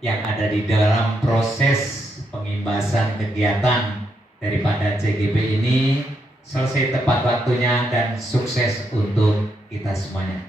yang ada di dalam proses pengimbasan kegiatan daripada CGP ini selesai tepat waktunya dan sukses untuk kita semuanya.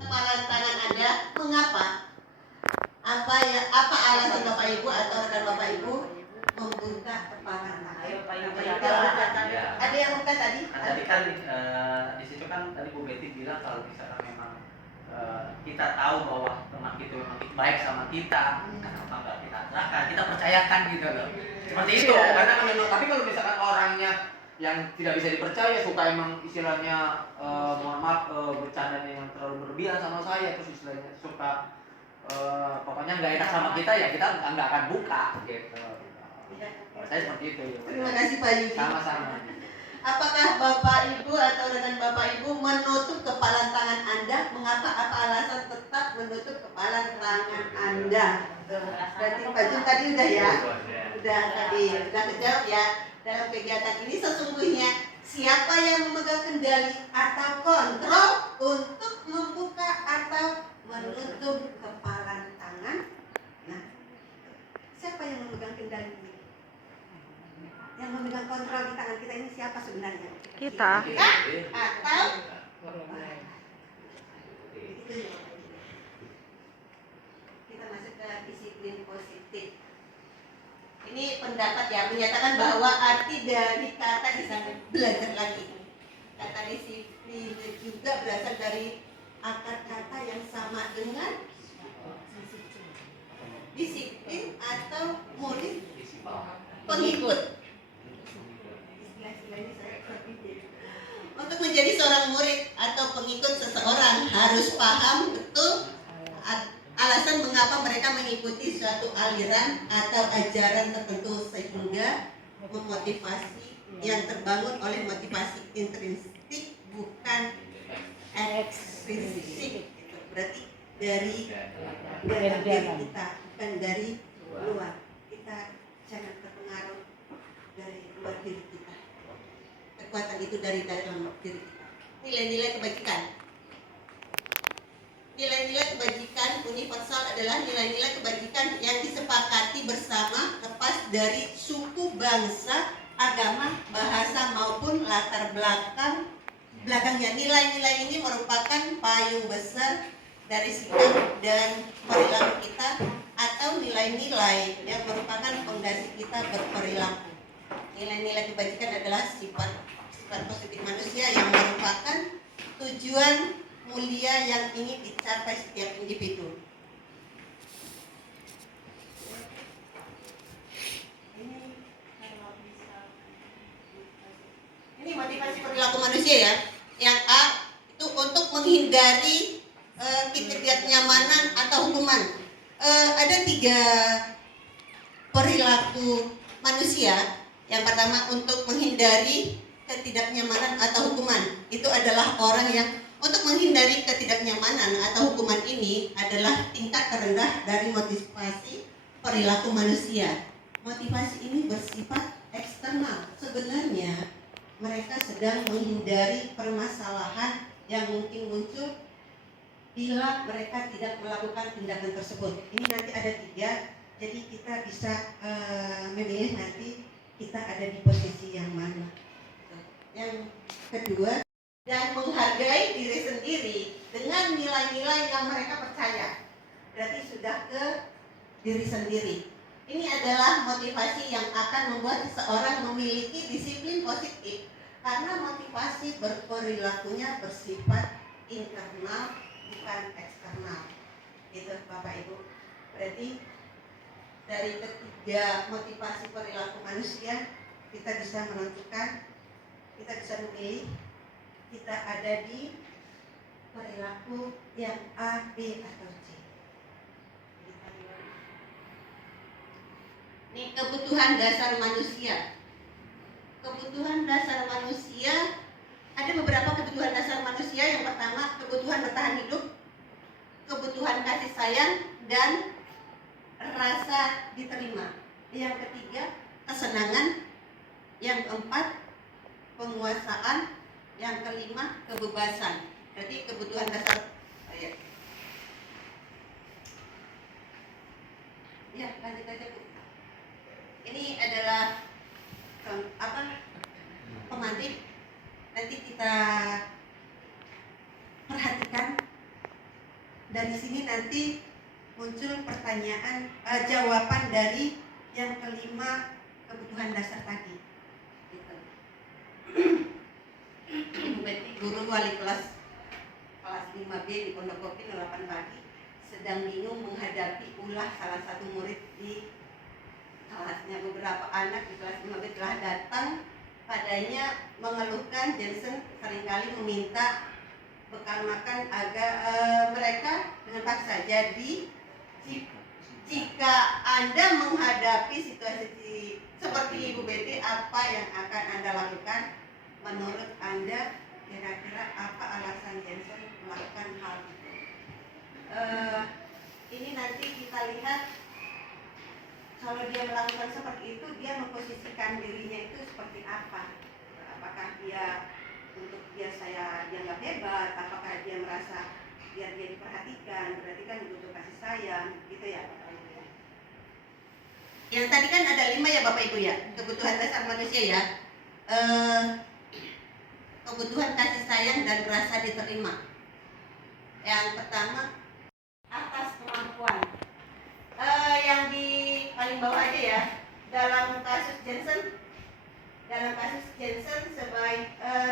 Kepalan tangan Anda, mengapa? Apa alasan Bapak Ibu atau rekan Bapak Ibu membuka kepalan tangan? Ada yang buka tadi? Tadi kan di situ kan tadi Bu Betty bilang kalau misalkan memang kita tahu bahwa teman itu memang baik sama kita, kenapa nggak kita serahkan, kita percayakan gitu loh. Seperti itu. Karena kan memang, tapi kalau misalkan orangnya yang tidak bisa dipercaya, suka emang istilahnya mohon maaf bercandanya yang terlalu berlebihan sama saya, terus istilahnya suka pokoknya nggak enak sama kita, ya kita nggak akan buka gitu. Kalau saya seperti itu. Terima kasih Pak Yudi. Sama-sama. Apakah Bapak Ibu atau rekan Bapak Ibu menutup kepalan tangan Anda? Mengapa? Apa alasan tetap menutup kepalan tangan Anda? Berarti Pak Jun tadi udah ya? Udah tadi, udah kejawab ya. Dalam kegiatan ini sesungguhnya siapa yang memegang kendali atau kontrol untuk membuka atau menutup kepalan tangan? Nah, siapa yang memegang kendali ini? Yang memegang kontrol di tangan kita ini siapa sebenarnya? Kita. Atau kita masuk ke disiplin positif. Ini pendapat yang menyatakan bahwa arti dari kata di sana belajar lagi. Kata disiplin juga berasal dari akar kata yang sama dengan disiplin atau murid pengikut. Untuk menjadi seorang murid atau pengikut seseorang harus paham betul alasan mengapa mereka mengikuti suatu aliran atau ajaran tertentu sehingga memotivasi yang terbangun oleh motivasi intrinsik bukan ekstrinsik. Berarti dari diri kita, bukan dari luar. Kita jangan terpengaruh dari luar diri kita. Kekuatan itu dari dalam diri kita. Nilai-nilai kebajikan. Nilai-nilai kebajikan universal adalah nilai-nilai kebajikan yang disepakati bersama lepas dari suku, bangsa, agama, bahasa maupun latar belakangnya. Nilai-nilai ini merupakan payung besar dari sikap dan perilaku kita atau nilai-nilai yang merupakan fondasi kita berperilaku. Nilai-nilai kebajikan adalah sifat positif manusia yang merupakan tujuan mulia yang ingin dicapai setiap individu. Ini motivasi perilaku manusia ya. Yang A itu untuk menghindari ketidaknyamanan atau hukuman. Ada 3 perilaku manusia. Yang pertama untuk menghindari ketidaknyamanan atau hukuman. Itu adalah orang yang untuk menghindari ketidaknyamanan atau hukuman ini adalah tingkat terendah dari motivasi perilaku manusia. Motivasi ini bersifat eksternal. Sebenarnya mereka sedang menghindari permasalahan yang mungkin muncul bila mereka tidak melakukan tindakan tersebut. Ini nanti ada 3, jadi kita bisa memilih nanti kita ada di posisi yang mana. Yang kedua, dan menghargai diri sendiri dengan nilai-nilai yang mereka percaya. Berarti sudah ke diri sendiri. Ini adalah motivasi yang akan membuat seseorang memiliki disiplin positif, karena motivasi berperilakunya bersifat internal bukan eksternal. Itu Bapak Ibu. Berarti dari ketiga motivasi perilaku manusia kita bisa menentukan, kita bisa memilih kita ada di perilaku yang A, B, atau C. Ini kebutuhan dasar manusia. Kebutuhan dasar manusia, ada beberapa kebutuhan dasar manusia. Yang pertama, kebutuhan bertahan hidup, kebutuhan kasih sayang, dan rasa diterima. Yang ketiga, kesenangan. Yang keempat, penguasaan. Yang kelima, kebebasan. Jadi kebutuhan dasar. Ya, lanjut aja Bu. Ini adalah pemantik. Nanti kita perhatikan. Dari sini nanti muncul pertanyaan, jawaban dari yang kelima kebutuhan dasar tadi. Gitu. Ibu Betty, guru wali kelas 5B di Pondok Kopi 08 pagi, sedang bingung menghadapi ulah salah satu murid di kelasnya. Beberapa anak di kelas 5B telah datang padanya mengeluhkan Jensen seringkali meminta bekal makan agar mereka dengan paksa. Jadi jika Anda menghadapi situasi seperti Ibu Betty, apa yang akan Anda lakukan? Menurut Anda kira-kira apa alasan Jensen melakukan hal itu? Ini nanti kita lihat. Kalau dia melakukan seperti itu, dia memposisikan dirinya itu seperti apa? Apakah dia untuk saya dianggap hebat? Apakah dia merasa biar dia diperhatikan? Berarti kan butuh kasih sayang, gitu ya Bapak Ibu ya. Yang tadi kan ada 5 ya Bapak Ibu ya, kebutuhan dasar manusia ya. Kebutuhan kasih sayang dan rasa diterima. Yang pertama, atas kemampuan. Yang di paling bawah aja ya. Dalam kasus Jensen,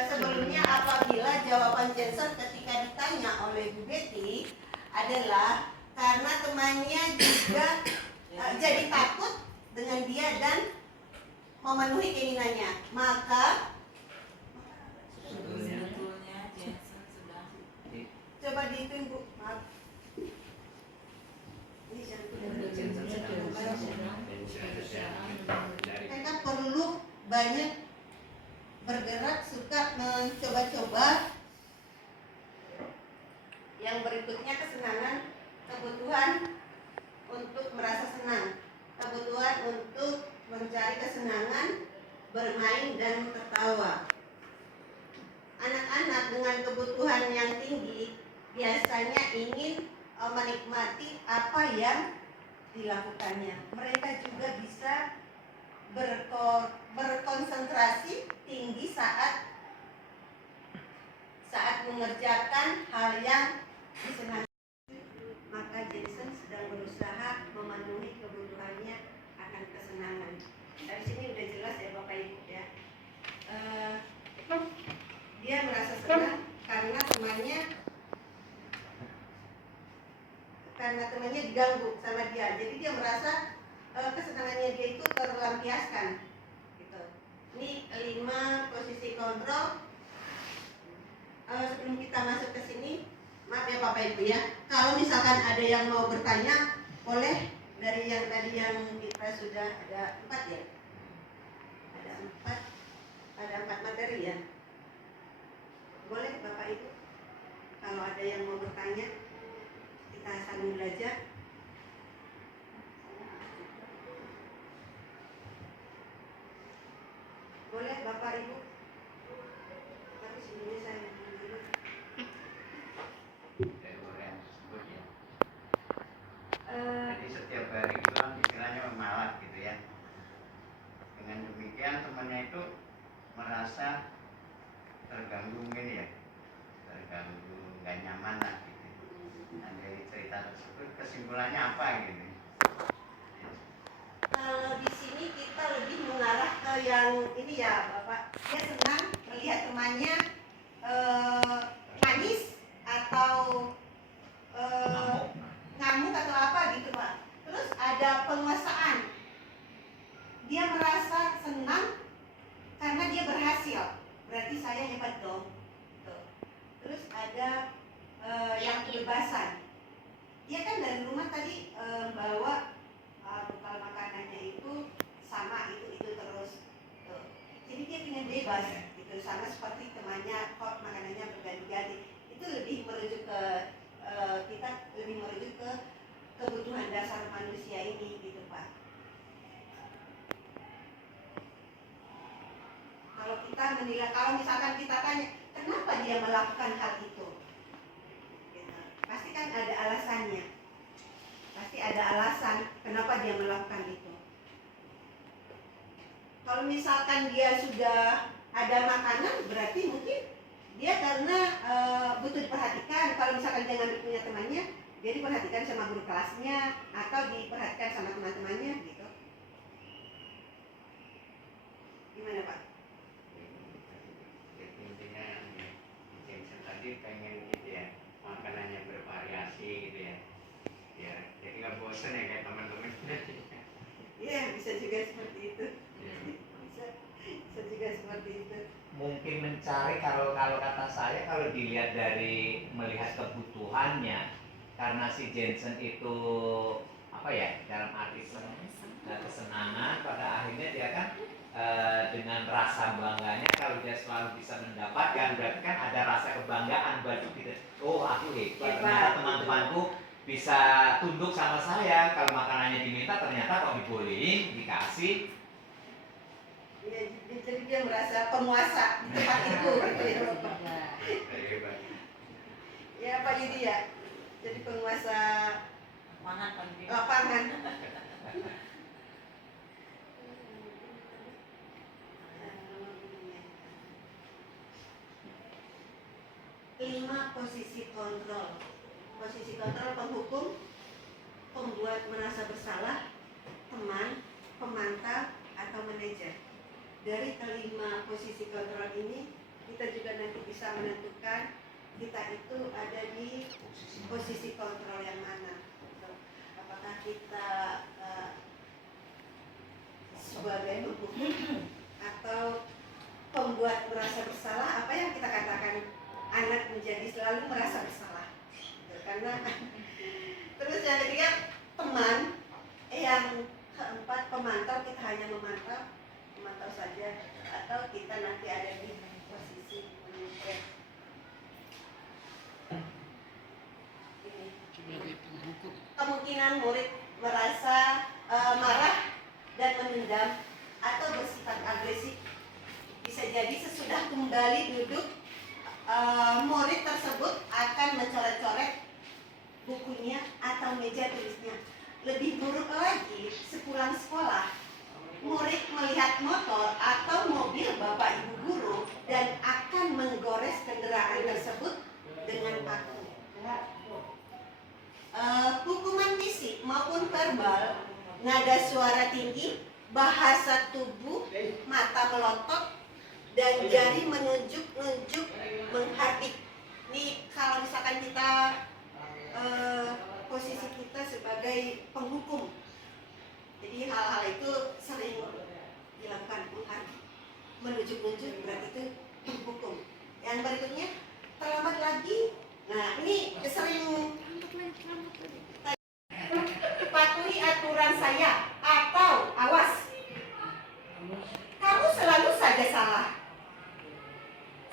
sebelumnya apabila jawaban Jensen ketika ditanya oleh Bu Betty adalah karena temannya juga jadi takut dengan dia dan memenuhi keinginannya, maka sebetulnya Jensen sudah coba dihitung Bu, maaf. Ini mereka perlu banyak bergerak, suka mencoba-coba. Yang berikutnya kesenangan, kebutuhan untuk merasa senang, kebutuhan untuk mencari kesenangan, bermain dan tertawa. Anak-anak dengan kebutuhan yang tinggi biasanya ingin menikmati apa yang dilakukannya. Mereka juga bisa berkonsentrasi tinggi saat mengerjakan hal yang disenangi. Maka Jensen sedang berusaha memenuhi kebutuhannya akan kesenangan. Dari sini udah jelas ya Bapak Ibu ya. Dia merasa senang karena temannya diganggu sama dia. Jadi dia merasa kesenangannya dia itu terlampiaskan. Gitu. Ini 5 posisi kontrol. Sebelum kita masuk ke sini, maaf ya Bapak Ibu ya. Kalau misalkan ada yang mau bertanya, boleh. Dari yang tadi yang kita sudah ada 4 ya. Ada 4 materi ya. Boleh Bapak Ibu. Kalau ada yang mau bertanya, kita sambil belajar. Boleh Bapak Ibu. Tapi sebelumnya saya dulu. Jadi setiap hari itu kan istilahnya memalak gitu ya. Dengan demikian temannya itu merasa terganggu mungkin ya, terganggu nggak nyaman lah gitu. Dan dari cerita tersebut kesimpulannya apa gitu? Kalau di sini kita lebih mengarah ke yang ini ya Bapak. Dia senang melihat temannya nangis atau kebebasan. Dia kan dari rumah tadi bawa bekal makanannya itu sama itu terus. Tuh. Jadi dia pengen bebas gitu, sama seperti temannya kok makanannya berganti-ganti. Itu lebih merujuk ke kita lebih merujuk ke kebutuhan dasar manusia ini gitu Pak. Kalau kita menilai, kalau misalkan kita tanya kenapa dia melakukan hal itu, gitu. Pasti kan ada alasannya. Pasti ada alasan kenapa dia melakukan itu. Kalau misalkan dia sudah ada makanan, berarti mungkin dia karena butuh diperhatikan. Kalau misalkan dia ngambil punya temannya, dia diperhatikan sama guru kelasnya atau diperhatikan sama teman-temannya gitu. Gimana Pak? Intinya Jensen tadi pengen gitu ya, makanannya bervariasi gitu ya. Ya, jadi nggak bosan ya kayak teman-teman. Iya, bisa juga seperti itu. Ya. Bisa juga seperti itu. Mungkin mencari, kalau kata saya, kalau dilihat dari melihat kebutuhannya, karena si Jensen itu apa ya, dalam arti kesenangan, pada akhirnya dia kan dengan rasa bangganya, kalau dia selalu bisa mendapatkan, berarti kan ada rasa kebanggaan buat kita. Oh, aku hebat, ternyata teman-temanku bisa tunduk sama saya. Kalau makanannya diminta, ternyata kok dibolehin, dikasih. Ya, jadi dia merasa penguasa di tempat itu gitu ya Bapak. Hebat. Ya Pak Yudi ya, jadi penguasa Mangan penting. lapangan. Lima posisi kontrol. Posisi kontrol penghukum, pembuat merasa bersalah, teman, pemantau, atau manajer. Dari kelima posisi kontrol ini, kita juga nanti bisa menentukan kita itu ada di posisi kontrol yang mana. Apakah kita sebagai penghukum atau pembuat merasa bersalah, apa yang kita katakan anak menjadi selalu merasa bersalah. Karena terus yang ketiga teman, yang keempat pemantau, kita hanya memantau saja, atau kita nanti ada di posisi manajer. Kemungkinan murid merasa marah dan menendam atau bersifat agresif bisa jadi sesudah kembali duduk, murid tersebut akan mencoret-coret bukunya atau meja tulisnya. Lebih buruk lagi, sepulang sekolah, murid melihat motor atau mobil bapak ibu guru dan akan menggores kendaraan tersebut dengan paku. Hukuman fisik maupun verbal, nada suara tinggi, bahasa tubuh, mata melotot, dan jari menunjuk-nunjuk menghardik. Ini kalau misalkan kita posisi kita sebagai penghukum, jadi hal-hal itu sering dilakukan, menghardik, menunjuk-nunjuk, berarti itu penghukum. Yang berikutnya terlambat lagi. Nah ini sering patuhi aturan saya atau awas, kamu selalu saja salah,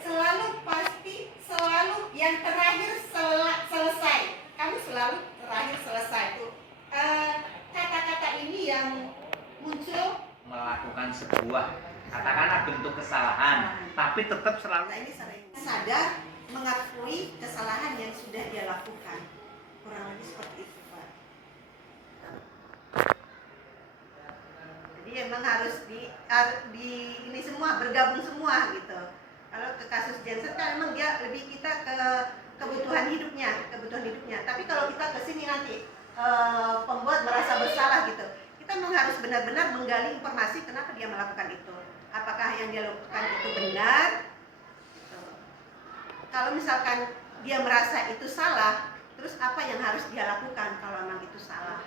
selalu pasti, selalu yang terakhir selesai, kamu selalu terakhir selesai. Tuh kata-kata ini yang muncul Melakukan sebuah katakanlah bentuk kesalahan, tapi tetap selalu ini sering sadar mengakui kesalahan yang sudah dia lakukan, kurang lebih seperti itu Pak. Jadi emang harus di ini semua, bergabung semua gitu. Kalau ke kasus Jensen kan emang dia lebih kita ke kebutuhan hidupnya. Tapi kalau kita ke sini nanti pembuat merasa bersalah gitu, kita memang harus benar-benar menggali informasi kenapa dia melakukan itu. Apakah yang dia lakukan itu benar? Kalau misalkan dia merasa itu salah, terus apa yang harus dia lakukan kalau memang itu salah?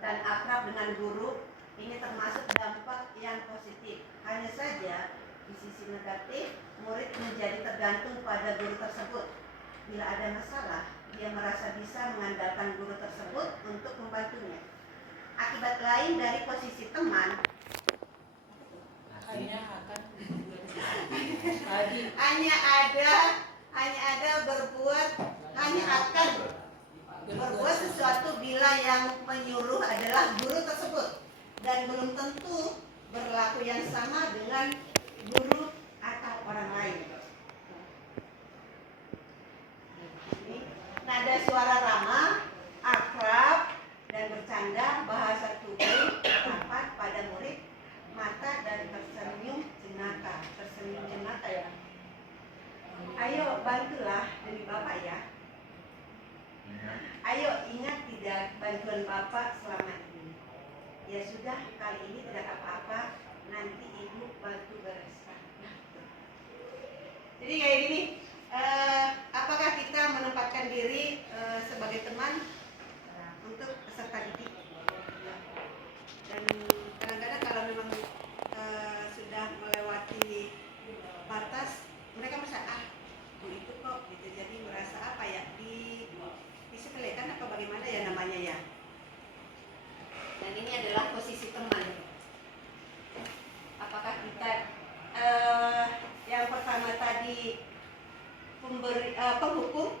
Dan akrab dengan guru, ini termasuk dampak yang positif. Hanya saja di sisi negatif, murid menjadi tergantung pada guru tersebut. bila ada masalah, dia merasa bisa mengandalkan guru tersebut untuk membantunya. Akibat lain dari posisi teman hanya akan tadi hanya ada berbuat hanya akan berbuat sesuatu bila yang menyuruh adalah guru tersebut, dan belum tentu berlaku yang sama dengan guru atau orang lain. Nada suara ramah, akrab, dan bercanda, bahasa tubuh rapat pada murid, mata dan tersenyum jenaka ya. Ayo bantulah demi Bapak ya. Ayo ingat tidak bantuan Bapak selama ini. Ya sudah, kali ini tidak apa-apa, nanti Ibu bantu bereskan. Jadi kayak gini, apakah kita menempatkan diri sebagai teman untuk peserta didik? Dan kadang-kadang kalau memang sudah melewati batas, mereka merasa itu kok gitu, jadi merasa apa ya, disepelekan atau bagaimana ya namanya ya. Dan ini adalah posisi teman. Apakah kita yang pertama tadi penghukum,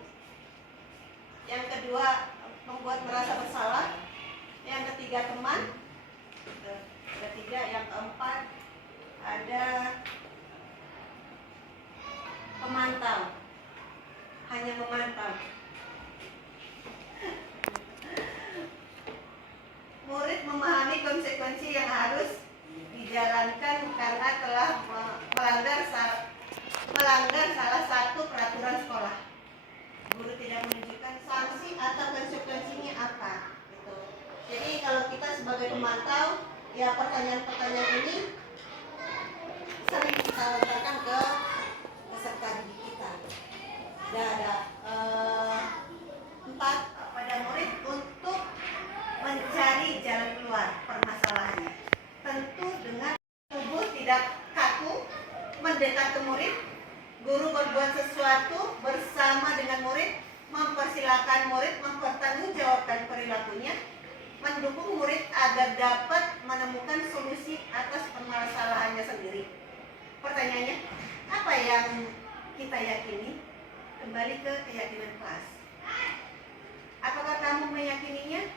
yang kedua membuat merasa bersalah, yang ketiga teman, ketiga, yang keempat ada pemantau, hanya memantau. Murid memahami konsekuensi yang harus dijalankan karena telah melanggar salah satu peraturan sekolah. Guru tidak menunjukkan sanksi atau konsekuensinya apa. Gitu. Jadi kalau kita sebagai pemantau, ya pertanyaan-pertanyaan ini sering kita lontarkan ke peserta didik kita. Dan ada 4 pada murid untuk mencari jalan keluar permasalahannya. Tentu dengan tubuh tidak kaku, mendekat ke murid, guru berbuat sesuatu bersama dengan murid, mempersilahkan murid mempertanggungjawabkan perilakunya, mendukung murid agar dapat menemukan solusi atas permasalahannya sendiri. Pertanyaannya, apa yang kita yakini? Kembali ke keyakinan kelas. Apakah kamu meyakininya?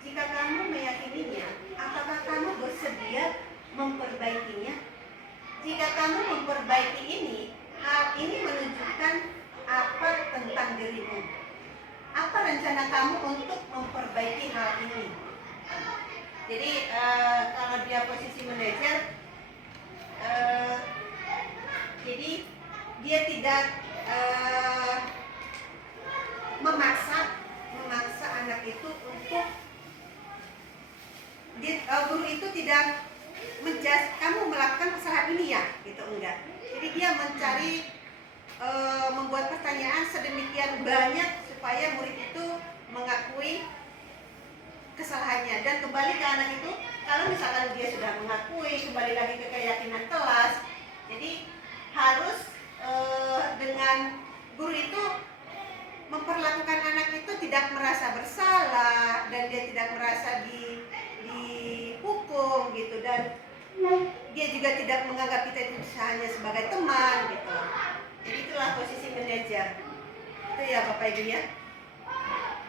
Jika kamu meyakininya, apakah kamu bersedia memperbaikinya? Jika kamu memperbaiki ini, hal ini menunjukkan apa tentang dirimu? Apa rencana kamu untuk memperbaiki hal ini? Jadi kalau dia posisi manajer, jadi dia tidak memaksa anak itu untuk guru itu tidak menjudge kamu melakukan kesalahan ini ya, gitu, enggak. Jadi dia mencari membuat pertanyaan sedemikian banyak supaya murid itu mengakui kesalahannya, dan kembali ke anak itu. Kalau misalkan dia sudah mengakui, kembali lagi ke keyakinan kelas. Jadi harus dengan guru itu memperlakukan anak itu tidak merasa bersalah, dan dia tidak merasa dihukum gitu, dan dia juga tidak menganggap kita itu hanya sebagai teman gitu. Jadi itulah posisi manajer itu ya Bapak Ibu ya.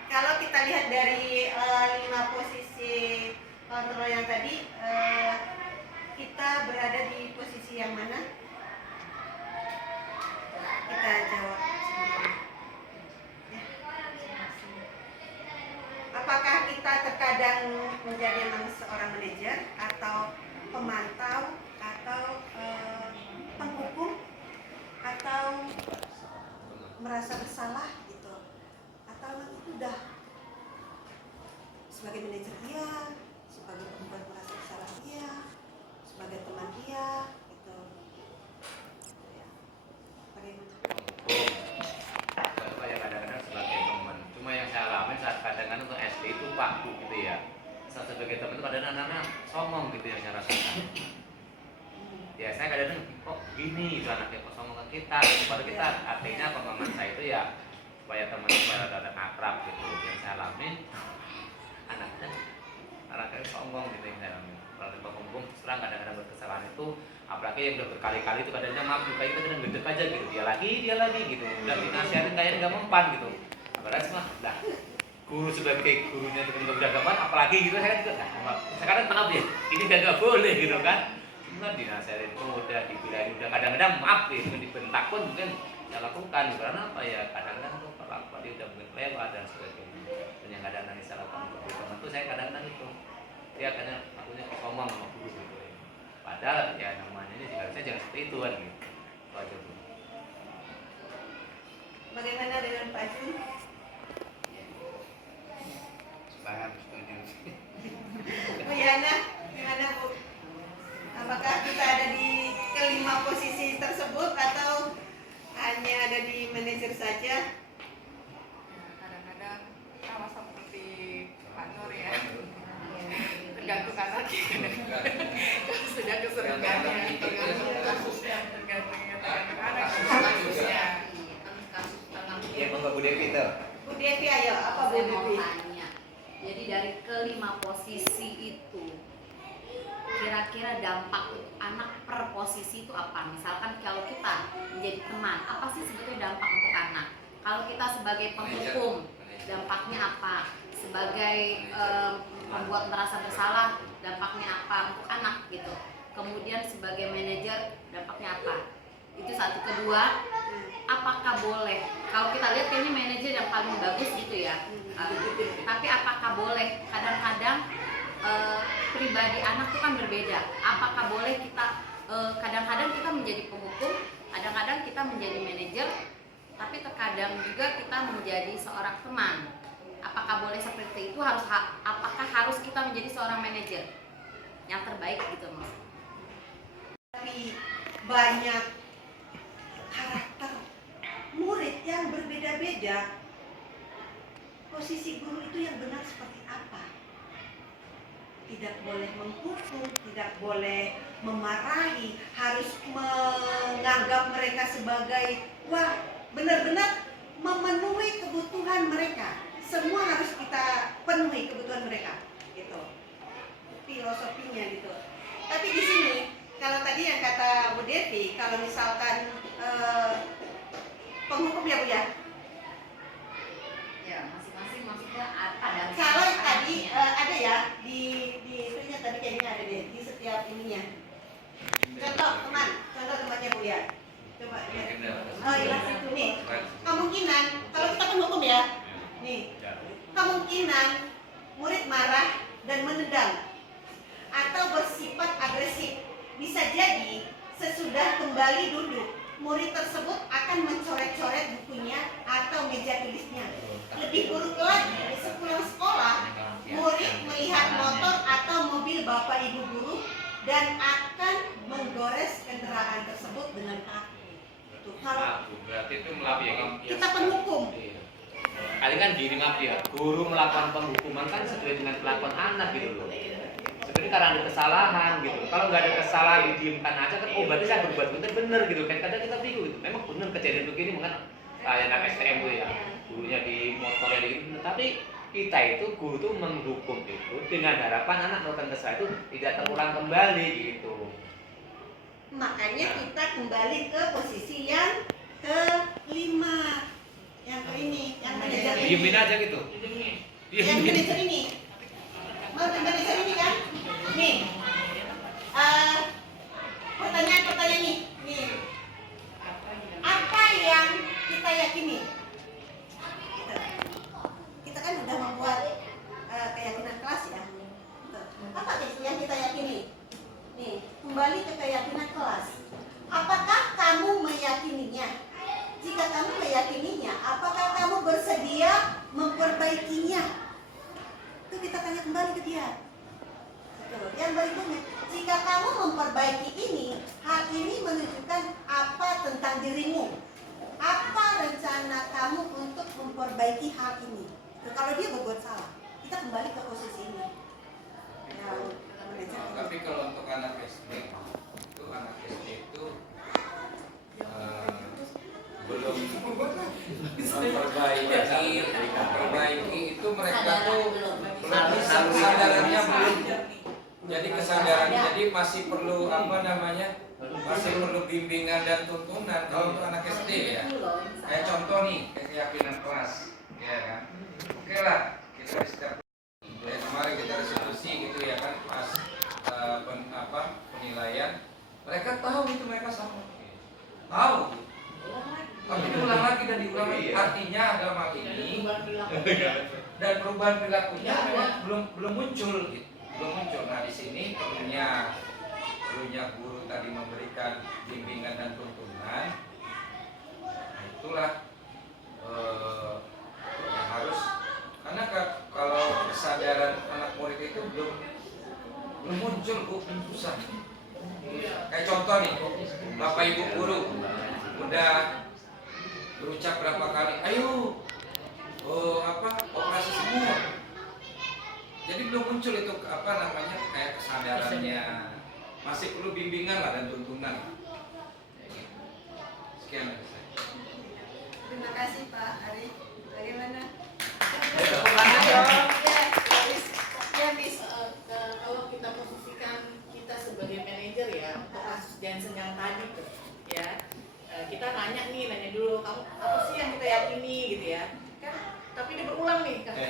Kalau kita lihat dari 5 posisi kontrol yang tadi, kita berada di posisi yang mana? Kita jawab sendiri. Apakah kita terkadang menjadi memang seorang manajer, atau pemantau, atau penghukum, atau merasa bersalah gitu, atau itu udah sebagai manajer iya, sebagai pembuat merasa bersalah iya, sebagai teman iya gitu. Ya. Bagaimana? Saya kadang-kadang sebagai teman. Cuma yang saya alami saat kadang-kadang untuk SD itu paku gitu ya. Saat sebagai teman itu kadang-kadang anak-anak songong gitu yang saya rasakan. Ya saya kadang-kadang kok gini itu anaknya kok songong. kita. Baru kita artinya pemahaman saya itu ya supaya teman-teman ada akrab gitu. Yang saya alami anaknya sombong gitu yang saya alami. Kalau ngomong terang kadang-kadang berkesalahan itu, apalagi yang udah berkali-kali itu kadang-kadang maaf juga itu kadang gede aja gitu, dia lagi gitu, udah dinasihatin kayak nggak mempan gitu. Padahal mah dah guru sebagai gurunya untuk beragama, apalagi gitu saya juga nah, sekarang maaf ya, ini nggak boleh gitu kan. Cuma dinasihatin pun udah dibilangin udah kadang-kadang maaf gitu, dibentak pun mungkin saya lakukan karena apa ya kadang-kadang tuh perlakuan dia udah mungkin lewat dan sebagainya. Dan yang kadang-kadang saya lakukan untuk teman itu saya kadang-kadang itu dia kadang akunya ngomong sama guru gitu ya. Padahal ya namanya ini harusnya jangan seperti itu kan gitu. Itu aja Bu. Bagaimana dengan Pak Jun? Sangat setuju. Bu Yana, gimana Bu? Apakah kita ada di kelima posisi tersebut atau hanya ada di manajer saja? Kadang-kadang sama seperti Pak Nur ya, tergantung anaknya. Kalau sudah keserukannya, tergantung anak kasusnya. Ya monggo Bu Devi tuh. Bu Devi, ayo, apa Bu Saya mau Devi? tanya, jadi dari kelima posisi itu, kira-kira dampak untuk anak per posisi itu apa? Misalkan kalau kita menjadi teman, apa sih sebetulnya dampak untuk anak? Kalau kita sebagai penghukum, dampaknya apa? Sebagai membuat merasa bersalah, dampaknya apa untuk anak gitu? Kemudian sebagai manajer, dampaknya apa? Itu satu. Kedua, apakah boleh? Kalau kita lihat kayaknya manajer yang paling bagus gitu ya. Tapi apakah boleh? Kadang-kadang pribadi anak itu kan berbeda. Apakah boleh kita kadang-kadang kita menjadi penghukum, kadang-kadang kita menjadi manajer, tapi terkadang juga kita menjadi seorang teman. Apakah boleh seperti itu? Apakah harus kita menjadi seorang manajer yang terbaik gitu Mas? Tapi banyak karakter murid yang berbeda-beda. Posisi guru itu yang benar seperti apa? Tidak boleh menghukum, tidak boleh memarahi, harus menganggap mereka sebagai wah benar-benar memenuhi kebutuhan mereka. Semua harus kita penuhi kebutuhan mereka, gitu. Filosofinya gitu. Tapi di sini kalau tadi yang kata Bu Devi, kalau misalkan penghukum ya Bu ya. Ya, masing-masing maksudnya ada. Kalau tadi ada ya di itunya tadi kayaknya ada deh di setiap ininya. Contoh temannya Bu ya. Coba ya. Oh iya itu nih. Kemungkinan kalau kita penghukum ya. Nih. Kemungkinan murid marah dan menendang atau bersifat agresif. Bisa jadi sesudah kembali duduk, murid tersebut akan mencoret-coret bukunya atau meja tulisnya. Lebih buruk lagi, sepulang sekolah, murid melihat motor atau mobil bapak ibu guru dan akan menggores kendaraan tersebut dengan kaki. Tuh, kalau Berarti itu melakukan kita penghukum, kali kan gini maaf ya, guru melakukan penghukuman kan sesuai dengan kelakuan anak gitu loh. Sebenarnya karena ada kesalahan gitu. Kalau nggak ada kesalahan didiamkan aja kan, oh berarti saya berbuat bener gitu kan. Kadang kita bingung gitu. Memang bener kejadian begini mungkin kayak anak STM tuh ya, gurunya di motornya gitu. Tapi kita itu guru tuh menghukum itu dengan harapan anak melakukan kesalahan itu tidak terulang kembali gitu. makanya kita kembali ke posisi yang kelima, yang ke ini, yang manajer ini. Diemin aja gitu. Yang manajer ini, mau manajer ini kan? Nih, pertanyaan nih, apa yang kita yakini? Kita kan udah membuat keyakinan kelas ya. Apa yang kita yakini? Nih, kembali ke keyakinan kelas. Apakah kamu meyakininya? Jika kamu meyakininya, apakah kamu bersedia memperbaikinya? Itu kita tanya kembali ke dia. Yang berikutnya, jika kamu memperbaiki ini, hal ini menunjukkan apa tentang dirimu? Apa rencana kamu untuk memperbaiki hal ini? Nah, kalau dia berbuat salah, kita kembali ke posisi ini. Tapi kalau untuk anak SD itu memperbaiki itu mereka tuh kesadarannya belum. Jadi kesadarannya jadi masih perlu masih perlu bimbingan dan tuntunan kalau untuk anak SD ya. Kayak contoh nih, kayak keyakinan kelas, ya kan. Oke lah, kita di setiap kemarin kita diskusi gitu ya kan pas penilaian, mereka tahu itu mereka sama, tahu. Tapi diulang lagi dan diulang lagi. Artinya agama ini dan perubahan perilakunya memang belum muncul gitu. Belum muncul. Nah di sini perlunya guru tadi memberikan bimbingan dan tuntunan. Nah, itulah yang harus, karena kalau kesadaran anak murid itu belum muncul, susah. Kayak contoh nih, Bapak Ibu guru udah berucap berapa kali, ayo operasi semua. Jadi belum muncul itu kayak kesadarannya, masih perlu bimbingan lah dan tuntunan. Sekian dari saya. Terima kasih Pak Ari. Bagaimana? Kalau kita posisikan kita sebagai manajer ya untuk kasus Jansen yang tadi tuh ya, kita nanya dulu kamu apa sih yang kita yakini gitu ya kan, tapi dia berulang nih kasus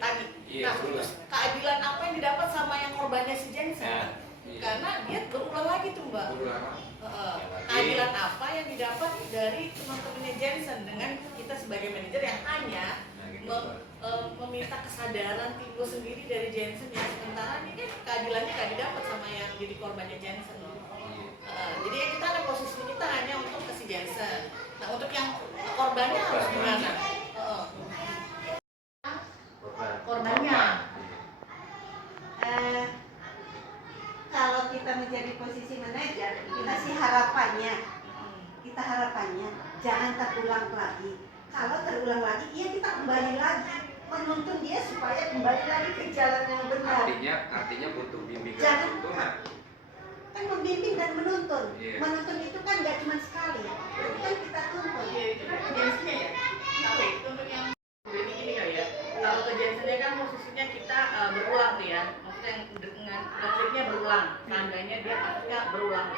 tadi. Nah terus keadilan apa yang didapat sama yang korbannya si Jansen? Karena dia berulang lagi tuh Mbak. Keadilan apa yang didapat dari teman-temannya Jansen dengan kita sebagai manajer yang hanya meminta kesadaran timbul sendiri dari Jansen ya, sementara ini kan keadilannya gak didapat sama yang jadi korbannya Jansen. Jadi ya kita ada posisi kita hanya untuk ke si Jansen. Nah untuk yang korbannya harus gimana? Korbannya. Kalau kita menjadi posisi manajer, kita harapannya jangan terulang lagi. Kalau terulang lagi, iya kita kembali lagi menuntun dia supaya kembali lagi ke jalan yang benar. Artinya butuh bimbingan Jangan. tuntunan. Kan membimbing dan menuntun. Iya. Menuntun itu kan nggak cuma sekali, itu kan kita tuntun. Ya itu kan Jansennya ya. Tapi untuk yang jadi ini kali ya. Kalau ke Jansennya kan posisinya kita berulang tuh ya. Maksudnya yang dengan konfliknya berulang. Tandanya dia kasusnya berulang.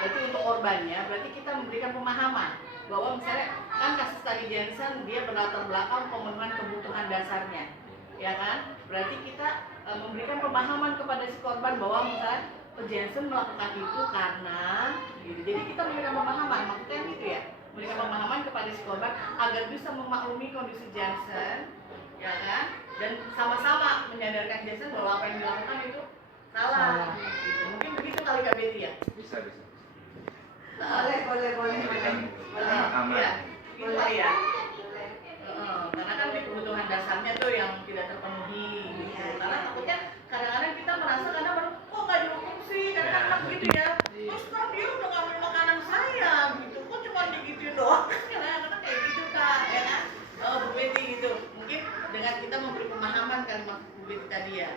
Berarti untuk korbannya, berarti kita memberikan pemahaman bahwa misalnya kan kasus tadi Jansen dia berlatar belakang pemenuhan kebutuhan dasarnya, ya kan? Berarti kita memberikan pemahaman kepada si korban bahwa misalnya Jansen melakukan itu karena, gitu. Jadi kita memberikan pemahaman, maksudnya gitu ya, memberikan pemahaman kepada si korban agar bisa memaklumi kondisi Jansen, ya kan? Dan sama-sama menyadarkan Jansen bahwa apa yang dilakukan itu salah. Gitu. Mungkin begitu kali Kak Betty ya? Bisa. Boleh. Iya, gitu kali ya. Karena kan di kebutuhan dasarnya tuh yang tidak terpenuhi gitu. Karena takutnya kadang-kadang kita merasa karena kok nggak dihukum sih, kadang-kadang gitu ya. Terus kan dia udah ngambil makanan saya gitu, kok cuma digituin doang. Kadang-kadang kayak gitu Kak, ya kan? Bu Betty gitu. Mungkin dengan kita memberi pemahaman kalimat Bu Betty tadi ya.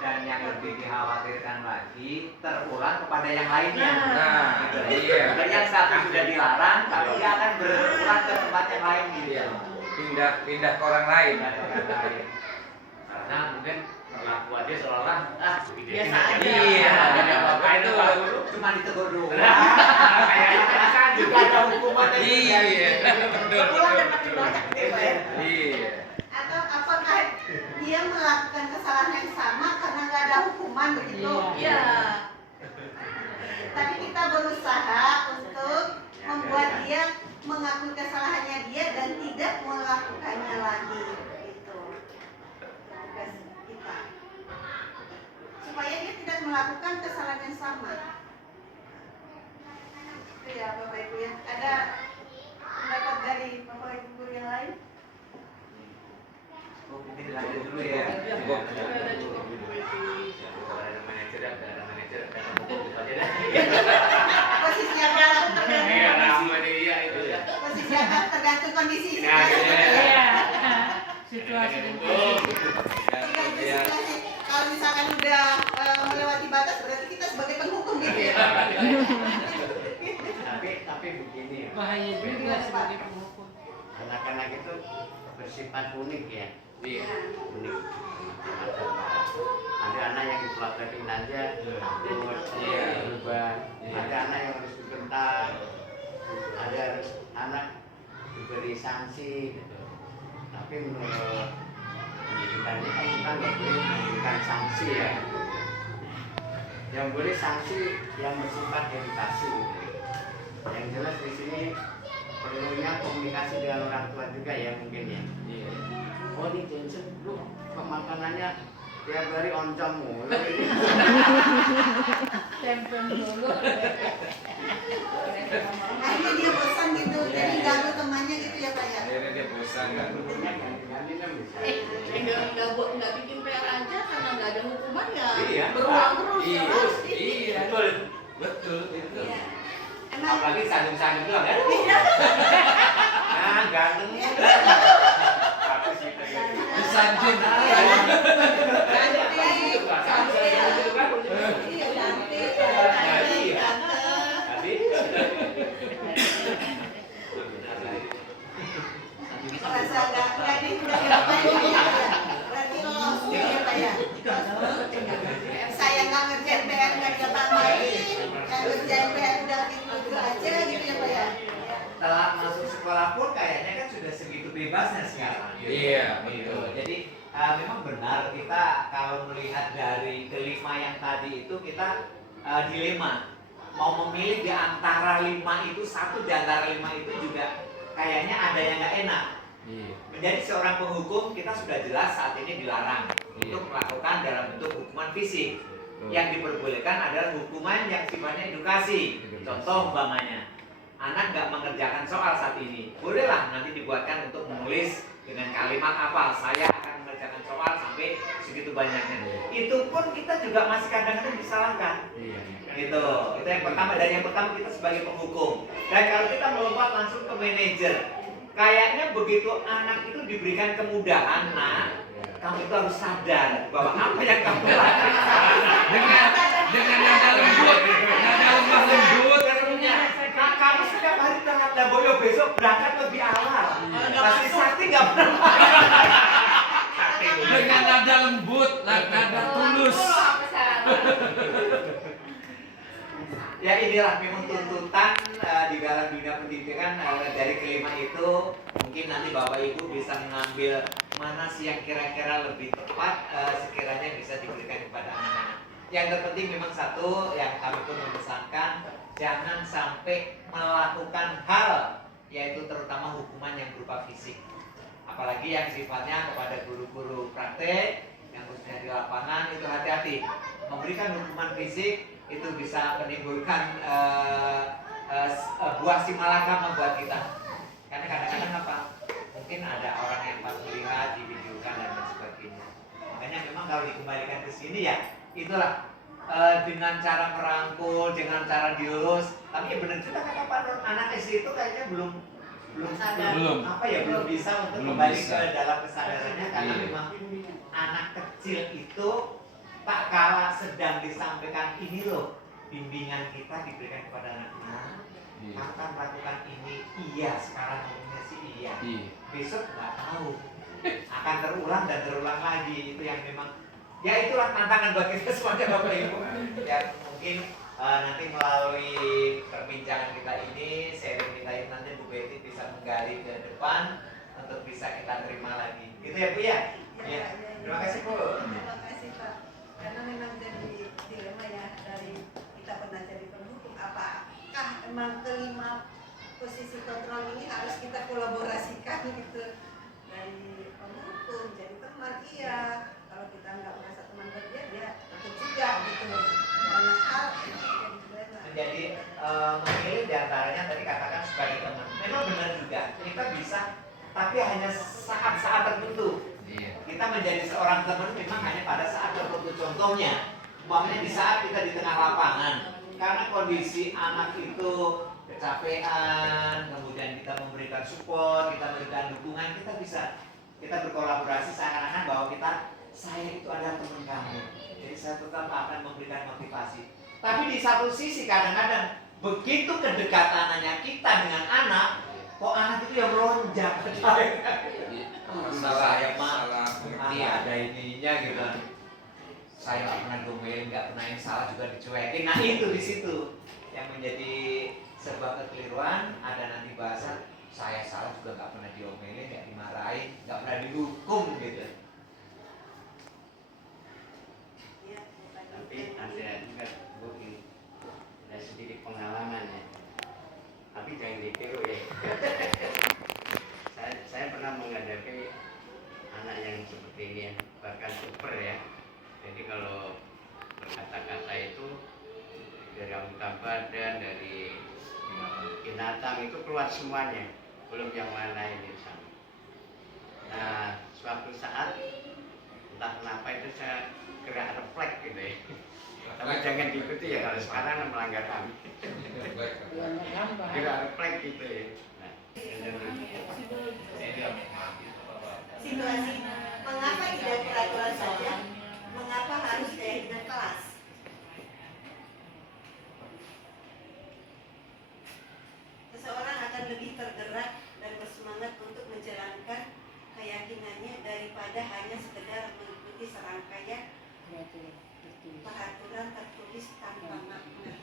Dan yang lebih dikhawatirkan lagi terulang kepada yang lainnya. Nah, Gitu. iya. Jadi yang satu sudah dilarang, tapi dia akan berulang ke tempat yang lain gitu ya. Pindah ke orang lain. Karena mungkin perlaku aja seolah-olah Biasa aja. Iya, ada apa-apa itu cuma ditegur doang. Kayaknya kan juga ada hukuman Iya. Berulang dan makin banyak gitu Pak ya. Iya. Atau apakah dia melakukan kesalahan yang sama karena nggak ada hukuman begitu? Iya. Tapi kita berusaha untuk membuat dia mengakui kesalahannya dia dan tidak melakukannya lagi. Gitu. Tugas kita. Supaya dia tidak melakukan kesalahan yang sama. Itu ya Bapak Ibu ya. Ada pendapat dari Bapak Ibu guru yang lain? Mungkin dilanjut dulu ya. Cukup. Ada cukup Bu Betty. Ada manajer, ada hukum aja dah. Posisi apa tergantung Iya, kondisi. namanya iya itu ya. Posisi apa tergantung kondisi. Nah, iya. Situasi dan Tergantung situasi. Kalau misalkan udah melewati batas berarti kita sebagai penghukum gitu ya. Tapi begini ya. Bahaya juga sebagai penghukum. Anak-anak itu bersifat unik ya. Iya. Unik. Ada anak yang dipelajari aja terus Iya. berubah. Iya. Ada anak yang harus dibentak. Ada harus anak diberi sanksi gitu. Tapi menurut pendidikan ini kan kita nggak boleh memberikan sanksi ya. Yang boleh sanksi yang bersifat edukasi gitu. Yang jelas di sini perlunya komunikasi dengan orang tua juga ya mungkin ya. Iya. Oh ini Jensen, lu kok makanannya tiap hari oncom mulu. Tempen dulu. Akhirnya dia bosan gitu, jadi ganggu temannya gitu ya Pak ya. Akhirnya dia bosan kan. Ganti-ganti kan bisa. Nggak bikin PR aja karena nggak ada hukuman ya. Iya. Berulang terus ya Iya. pasti. Iya. Betul. Betul itu. Iya. Emang Apalagi sandung-sandung juga kan? Nah, ganteng. Apa sih itu ya? Disanjung. cantik, Cantik. iya cantik, Iya. ganteng. Tadi. Merasa nggak diapain ya. Berarti lolos ya Pak ya. Saya nggak ngerjain PR nggak ditambahin, nggak ngerjain PR udah gitu aja gitu ya Pak ya. Setelah masuk sekolah pun kayaknya kan sudah segitu bebasnya sekarang. Iya, Gitu. betul. Jadi memang benar kita kalau melihat dari kelima yang tadi itu kita dilema mau memilih di antara 5 itu, satu di antara 5 itu juga kayaknya ada yang nggak enak. Iya. Menjadi seorang penghukum kita sudah jelas saat ini dilarang Iya. untuk melakukan dalam bentuk hukuman fisik. Betul. Yang diperbolehkan adalah hukuman yang sifatnya edukasi. Edukasi. Contoh umpamanya, anak nggak mengerjakan soal saat ini, bolehlah nanti dibuatkan untuk menulis dengan kalimat apa, saya akan mengerjakan soal sampai segitu banyaknya. Itu pun kita juga masih kadang-kadang disalahkan. Iya. Gitu. Itu yang pertama, dan yang pertama kita sebagai penghukum. Dan kalau kita melompat langsung ke manajer, kayaknya begitu anak itu diberikan kemudahan, nah kamu itu harus sadar bahwa apa yang kamu lakukan Dengan nada lembut, nada lemah lembut. Nah, kamu setiap hari telat dan boyo besok berangkat lebih awal. Nggak Pasti masuk. sakti nggak pernah. Dengan nada lembut, nada tulus. Ya inilah memang tuntutan di dalam dunia pendidikan dari kelima itu. Mungkin nanti Bapak Ibu bisa mengambil mana sih yang kira-kira lebih tepat sekiranya bisa diberikan kepada anak-anak. Yang terpenting memang satu yang kami pun memesankan, jangan sampai melakukan hal yaitu terutama hukuman yang berupa fisik. Apalagi yang sifatnya kepada guru-guru praktek yang khususnya di lapangan itu hati-hati. Memberikan hukuman fisik itu bisa menimbulkan buah simalakama buat kita. Karena kadang-kadang apa? Mungkin ada orang yang pas melihat di videokan dan lain sebagainya. Makanya memang kalau dikembalikan ke sini ya itulah dengan cara merangkul, dengan cara dielus. Tapi ya benar juga kata Pak Nur, anak SD itu kayaknya belum Sadar. apa ya belum bisa untuk Belum kembali bisa. ke dalam kesadarannya karena Iya. memang anak kecil itu tak kala sedang disampaikan ini loh bimbingan kita diberikan kepada anak-anak. Iya. Akan melakukan ini, iya sekarang ngomongnya sih iya. Iya. Besok nggak tahu akan terulang dan terulang lagi. Itu yang memang ya itulah tantangan bagi kita semuanya Bapak Ibu. Ya mungkin nanti melalui perbincangan kita ini, sharing kita ini nanti Bu Betty bisa menggali ke depan untuk bisa kita terima lagi. Gitu ya Bu ya? Ya. Terima kasih Bu. Terima kasih Pak. Karena memang jadi dilema ya dari kita pernah jadi penghukum. Apakah emang kelima posisi kontrol ini harus kita kolaborasikan gitu dari penghukum jadi teman iya. Kalau kita nggak merasa teman kerja dia ikut juga gitu. Banyak hal yang jadi dilema. Menjadi memilih diantaranya tadi katakan sebagai teman. Memang benar juga kita bisa, tapi hanya saat-saat tertentu. Iya. Kita menjadi seorang teman memang hanya pada saat tertentu. Contohnya, umpamanya di saat kita di tengah lapangan, karena kondisi anak itu kecapean, kemudian kita memberikan support, kita memberikan dukungan, kita berkolaborasi seakan-akan bahwa saya itu adalah teman kamu. Jadi saya tetap akan memberikan motivasi. Tapi di satu sisi kadang-kadang Begitu kedekatannya kita dengan anak, kok anak itu yang melonjak. Saya salah pengertian. ada ininya gitu. Saya nggak pernah gomelin, nggak pernah yang salah juga dicuekin. Nah itu di situ yang menjadi sebuah kekeliruan. Ada nanti bahasa saya salah juga nggak pernah diomelin, nggak dimarahin, nggak pernah dihukum gitu. Tapi ada juga mungkin ada sedikit pengalaman ya. Tapi jangan ditiru ya. saya pernah menghadapi anak yang seperti ini ya, bahkan super ya. Jadi kalau berkata-kata itu dari anggota badan, dari binatang itu keluar semuanya, belum yang mana ini sama. Nah, suatu saat entah kenapa itu saya gerak refleks gitu ya. Tapi jangan diikuti ya, kalau sekarang melanggar HAM. Gerak refleks gitu ya. Nah, Situasi mengapa tidak peraturan saja? Mengapa harus keyakinan kelas? Seseorang akan lebih tergerak dan bersemangat untuk menjalankan keyakinannya daripada hanya sekedar mengikuti serangkaian peraturan tertulis tanpa makna.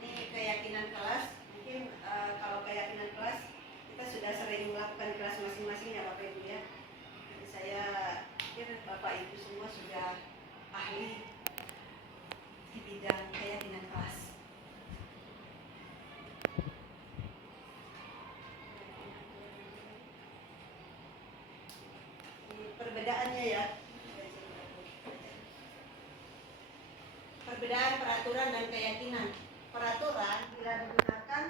Ini keyakinan kelas. Mungkin kalau keyakinan kelas kita sudah sering melakukan kelas masing-masing ya Bapak Ibu ya. Jadi saya pikir Bapak Ibu semua sudah ahli di bidang keyakinan kelas. Ini perbedaannya ya. Perbedaan peraturan dan keyakinan. Peraturan bila digunakan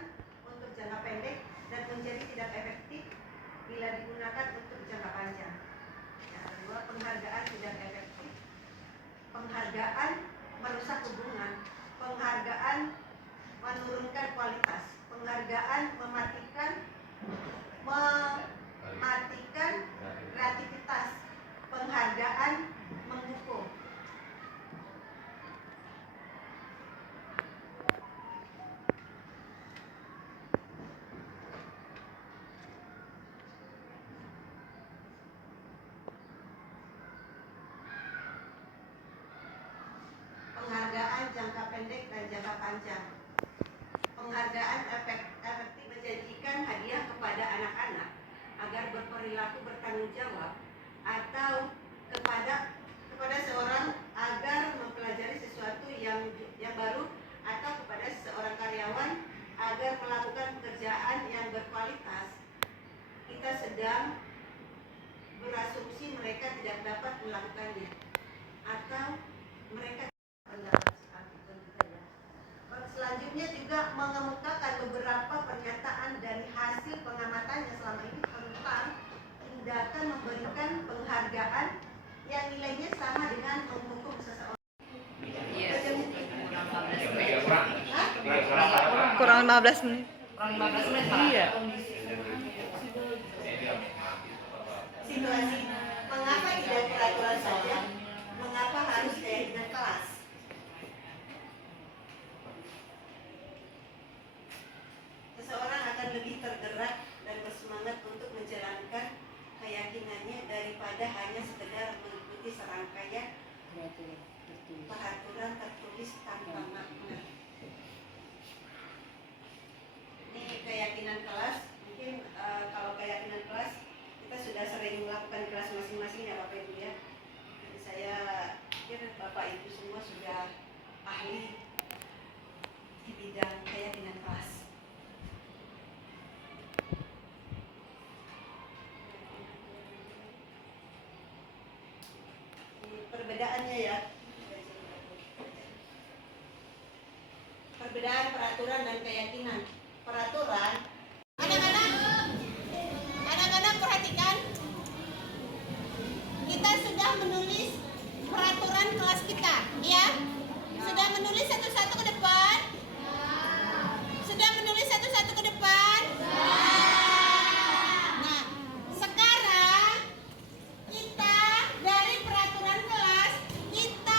untuk jangka pendek dan menjadi tidak efektif bila digunakan untuk jangka panjang. Yang kedua, penghargaan tidak efektif. Penghargaan merusak hubungan. Penghargaan menurunkan kualitas. Penghargaan mematikan kreativitas. Penghargaan menghukum. Penghargaan jangka pendek dan jangka panjang. Penghargaan efektif menjanjikan hadiah kepada anak-anak agar berperilaku bertanggung jawab, atau kepada seorang agar mempelajari sesuatu yang baru, atau kepada seorang karyawan agar melakukan pekerjaan yang berkualitas. Kita sedang berasumsi mereka tidak dapat melakukannya, atau mereka pendapat selanjutnya juga mengemukakan beberapa pernyataan dari hasil pengamatan yang selama ini tentang tindakan memberikan penghargaan yang nilainya sama dengan menghukum seseorang. Kurang 15 menit. Kurang 15 menit. Iya. Situasi mengapa tidak peraturan saja? Mengapa harus keyakinan kelas? Seseorang akan lebih tergerak dan bersemangat untuk menjalankan keyakinannya daripada hanya sekedar mengikuti serangkaian peraturan tertulis tanpa makna. Ini keyakinan kelas. Mungkin kalau keyakinan kelas kita sudah sering melakukan kelas masing-masing ya Bapak Ibu ya. Jadi saya pikir Bapak Ibu semua sudah ahli di bidang keyakinan kelas. Ini perbedaannya ya. Perbedaan peraturan dan keyakinan. Peraturan, anak-anak perhatikan, kita sudah menulis peraturan kelas kita, ya? Sudah menulis satu-satu ke depan? Sudah menulis satu-satu ke depan? Nah, sekarang kita dari peraturan kelas kita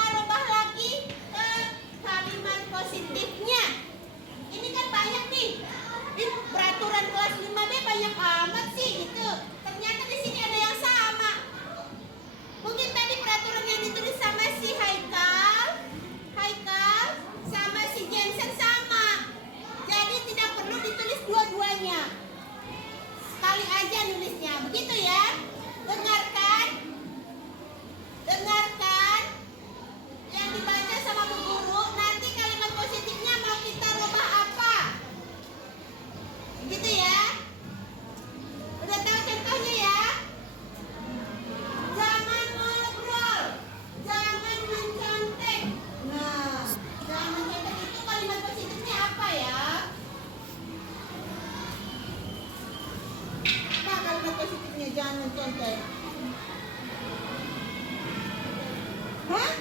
jangan mencontek. Hah?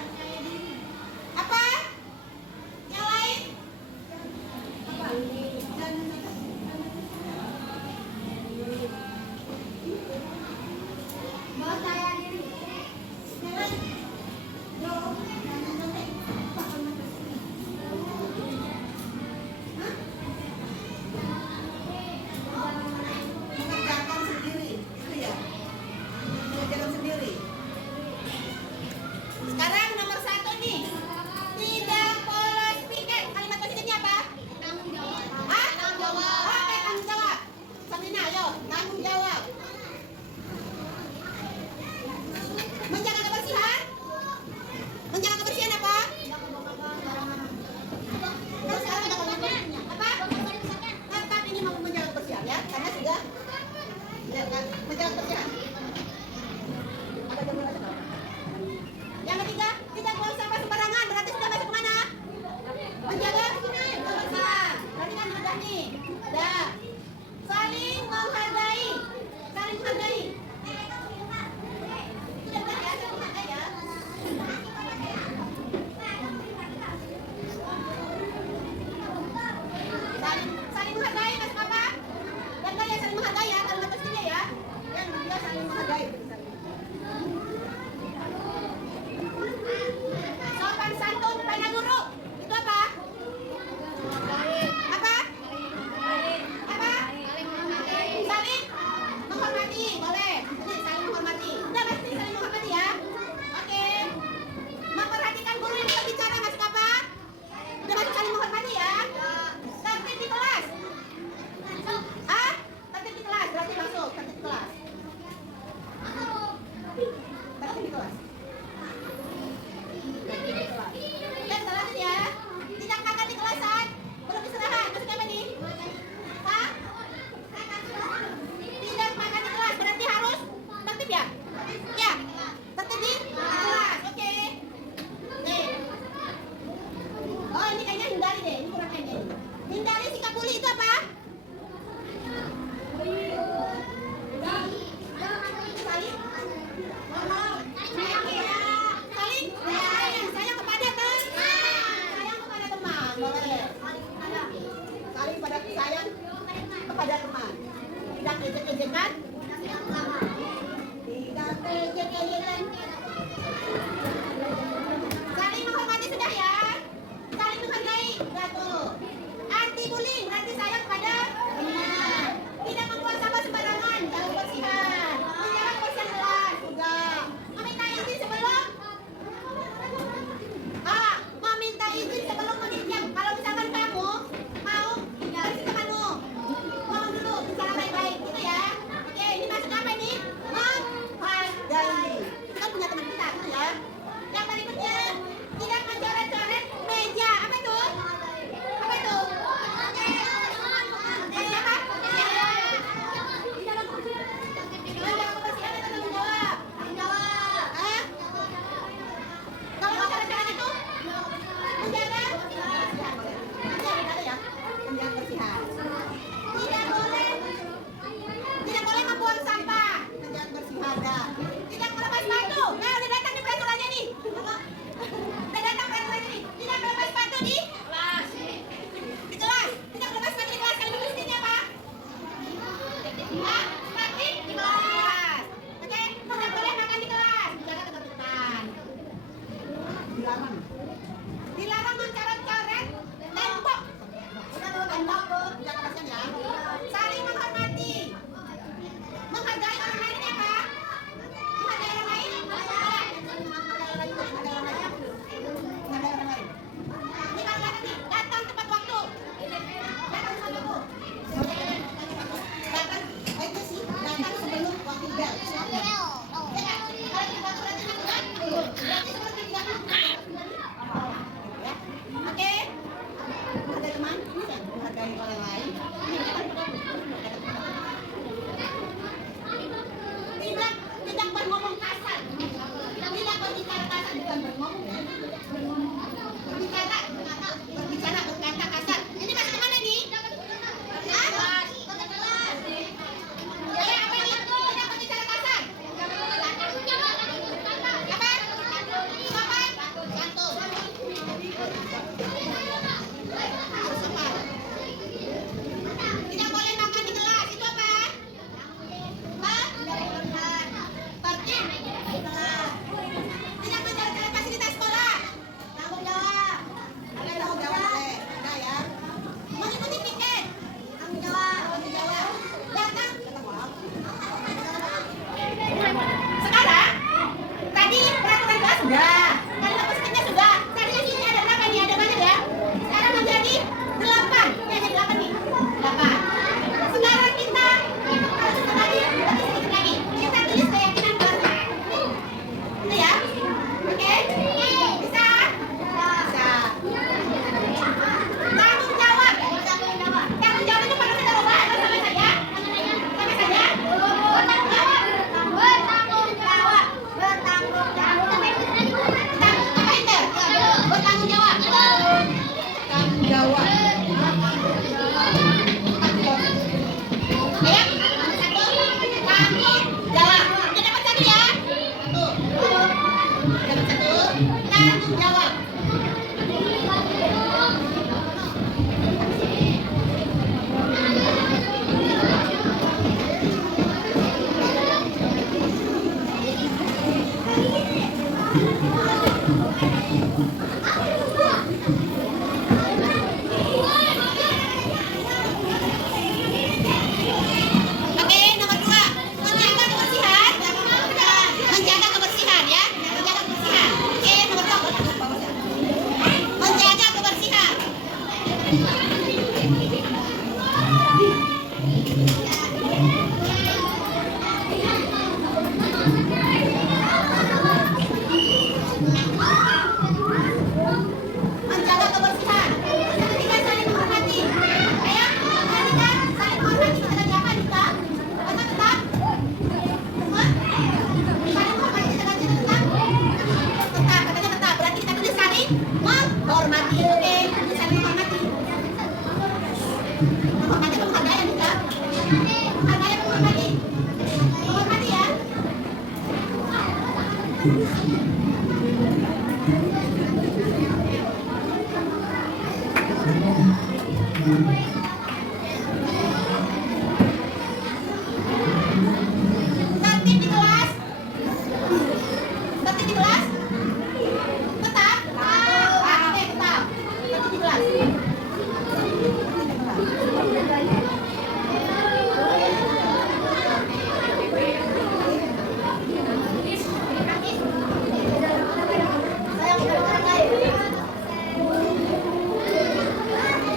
Apa? Yang lain? Apa? Bawa saya diri. Yang lain? Jangan contek. Mengerjakan sendiri, itu ya. Mengerjakan sendiri. Sekarang nomor 1 nih. Tidak polos piket. Kalimat positifnya apa? Tanggung jawab. Hah? Tanggung jawab. Oke, tanggung jawab. Sabrina, ayo, tanggung jawab. Menjaga kebersihan. Menjaga kebersihan apa? Terus sekarang ada apa? Tetap ini mau menjaga kebersihan ya, karena sudah ya, kan? Menjaga kebersihan. Ada jadwal apa? Yang ketiga, tidak buang sampah sembarangan. Berarti sudah masuk kemana? Menjaga kebersihan. Berarti kan sudah nih. Dah. Saling menghargai. Saling menghargai. Sudah benar ya, saling menghargai ya. Saling menghargai masuk apa? Dan kalian saling menghargai ya, kalimat positifnya ya. Yang dia saling menghargai. Sopan santun pada guru. Itu apa? Apa? Apa? Saling menghormati. Boleh. Ini saling menghormati. Udah pasti saling menghormati ya. Oke. Memperhatikan guru yang berbicara masuk apa? Udah masuk saling menghormati ya. Tertib di kelas. Ah? Tertib di kelas. Berarti masuk tertib di kelas. Tertib di kelas. Dan selanjutnya, tidak makan di kelasan. Belum istirahat. Maksud apa nih? Hah? Tidak makan di kelas. Berarti harus tertib ya? Ya. Tertib di kelas. Oke. Nih. Oh, ini kayaknya hindari deh. Ini kurang kayaknya. Hindari sikap bully itu apa? Saling sayang kepada teman. Boleh. Saling pada sayang kepada teman. Tidak ejek-ejekan. Tidak ejek-ejekan. Saling menghormati sudah ya. Saling menghargai. Sudah tuh. Anti bullying berarti sayang pada teman. Tidak membuang sampah sembarangan. Jaga kebersihan. Menjaga kebersihan kelas. Sudah. Meminta izin sebelum meminta izin sebelum menginjak. Kalau misalkan kamu mau bersihkan kamu ngomong dulu, bicara baik-baik gitu ya. Oke. Menjaga kebersihan. Yang ketiga, saling menghormati. Ayo, kita saling menghormati. Kita ganti apa, Dika? Tetap, tetap. Semua? Saling menghormati, kita ganti tetap. Tetap, katanya tetap. Berarti kita tulis saling menghormati. Oke, tulis saling menghormati. Menghormati atau menghargai ya, Dika? Menghargai atau menghormati? Menghormati ya. Tertib di kelas. Tertib di kelas. Tetap. Oke, tetap. Tertib di kelas.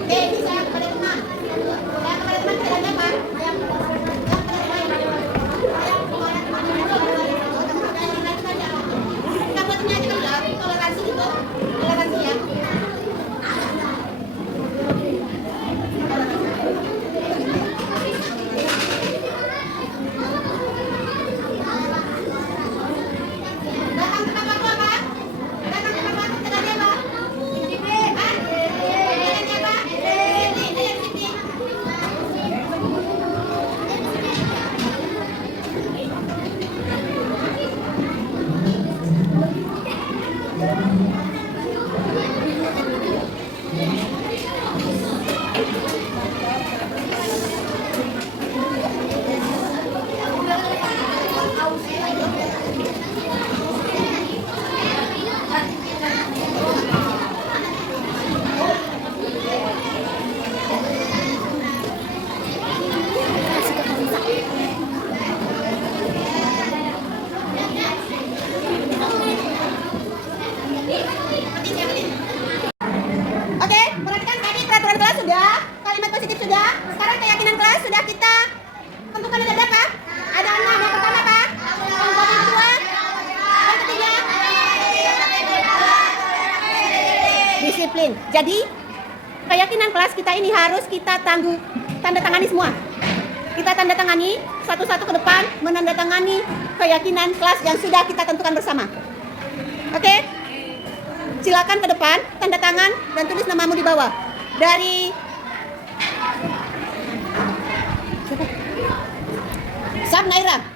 Oke, ini saya kepada teman. Saya kepada teman tidak ada apa? Kita buatnya aja dulu ya, toleransi gitu. Toleransi ya. Datang tepat waktu apa? Datang tepat waktu kita ganti apa? Disiplin. Hah? Kita ganti apa? Disiplin. Ayo disiplin. Oke, perhatikan tadi peraturan kelas sudah, kalimat positif sudah. Sekarang keyakinan kelas sudah kita tentukan ada berapa? Ada 6. Yang pertama apa? Yang kedua? Yang ketiga? Disiplin. Jadi keyakinan kelas kita ini harus kita tanda tangani semua. Kita tanda tangani satu-satu ke depan, menandatangani keyakinan kelas yang sudah kita tentukan bersama. Oke? Silakan ke depan, tanda tangan dan tulis namamu di bawah. Dari Sabnaira.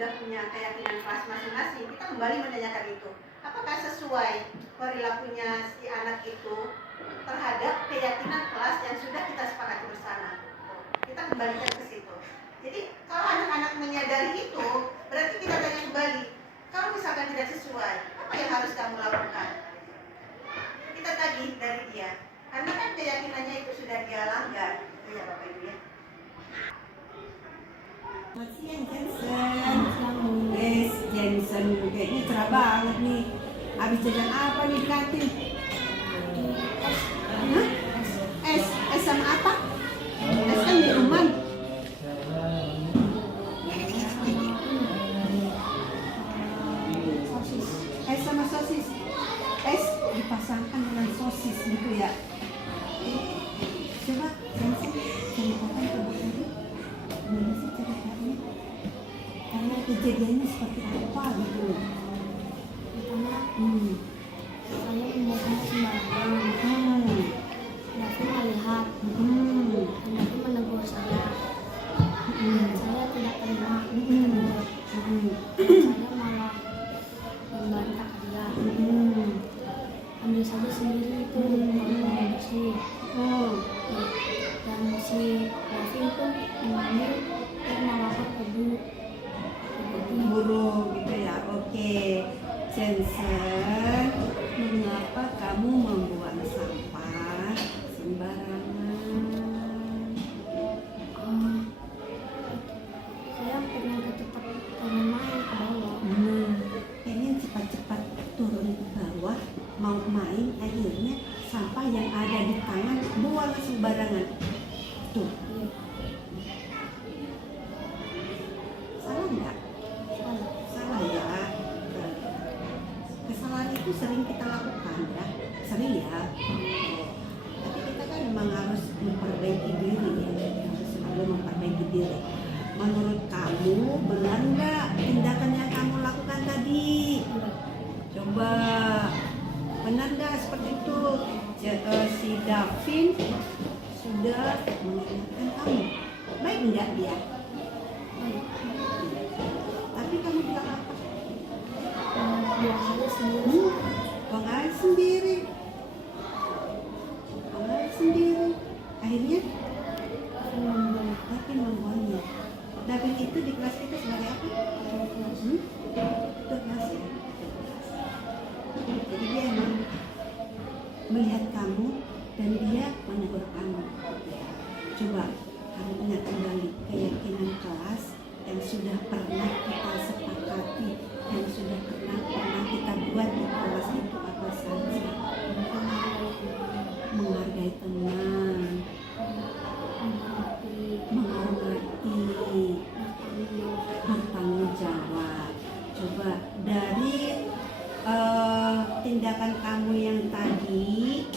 sudah punya keyakinan kelas masing-masing, kita kembali menanyakan itu. Apakah sesuai perilakunya si anak itu terhadap keyakinan kelas yang sudah kita sepakati bersama? Kita kembalikan ke situ. Jadi kalau anak-anak menyadari itu, berarti kita tanya kembali. Kalau misalkan tidak sesuai, apa yang harus kamu lakukan? Kita tagih dari dia. Karena kan keyakinannya itu sudah dia langgar. Itu ya Bapak Ibu ya. Selamat siang Jensen. Yes, Jensen. Kayaknya cerah banget nih. Habis jajan apa nih di kantin? Hah? Es sama apa? Es kan minuman. Es sama sosis. Es dipasangkan dengan sosis gitu ya. Coba Jensen ceritakan ke Bu Eri. Gimana sih ceritanya? Karena kejadiannya seperti apa gitu. Pertama, saya membaca sembarangan. Davi melihat, Davi menegur saya. Saya tidak terima. Saya malah membantah dia. Ambil saja sendiri itu bersih. Dan si Davi itu mengambil dan melapor ke guru gitu ya. Oke, Jensen, mengapa kamu membuang sampah sembarangan? Saya pengen ke tempat main ke bawah. Pengen cepat-cepat turun ke bawah, mau main, akhirnya sampah yang ada di tangan buang sembarangan. Tuh. Salah nggak? Salah ya. Kesalahan itu sering kita lakukan ya, sering ya. Tapi kita kan memang harus memperbaiki diri ya, harus selalu memperbaiki diri. Menurut kamu benar nggak tindakan yang kamu lakukan tadi? Coba benar nggak seperti itu? Si Davin sudah mengingatkan kamu, baik nggak dia? Tapi kamu bilang apa? Buang saja sendiri. Buang air sendiri. Buang air sendiri. Akhirnya Davin membuangnya. Davin itu di kelas kita sebagai apa? Ketua kelas ya. Jadi dia emang melihat kamu dan dia menegur kamu. Coba kamu ingat kembali keyakinan kelas yang sudah pernah kita sepakati, yang sudah pernah kita buat di kelas itu apa saja? Menghargai teman, menghormati, bertanggung jawab. Coba dari tindakan kamu yang tadi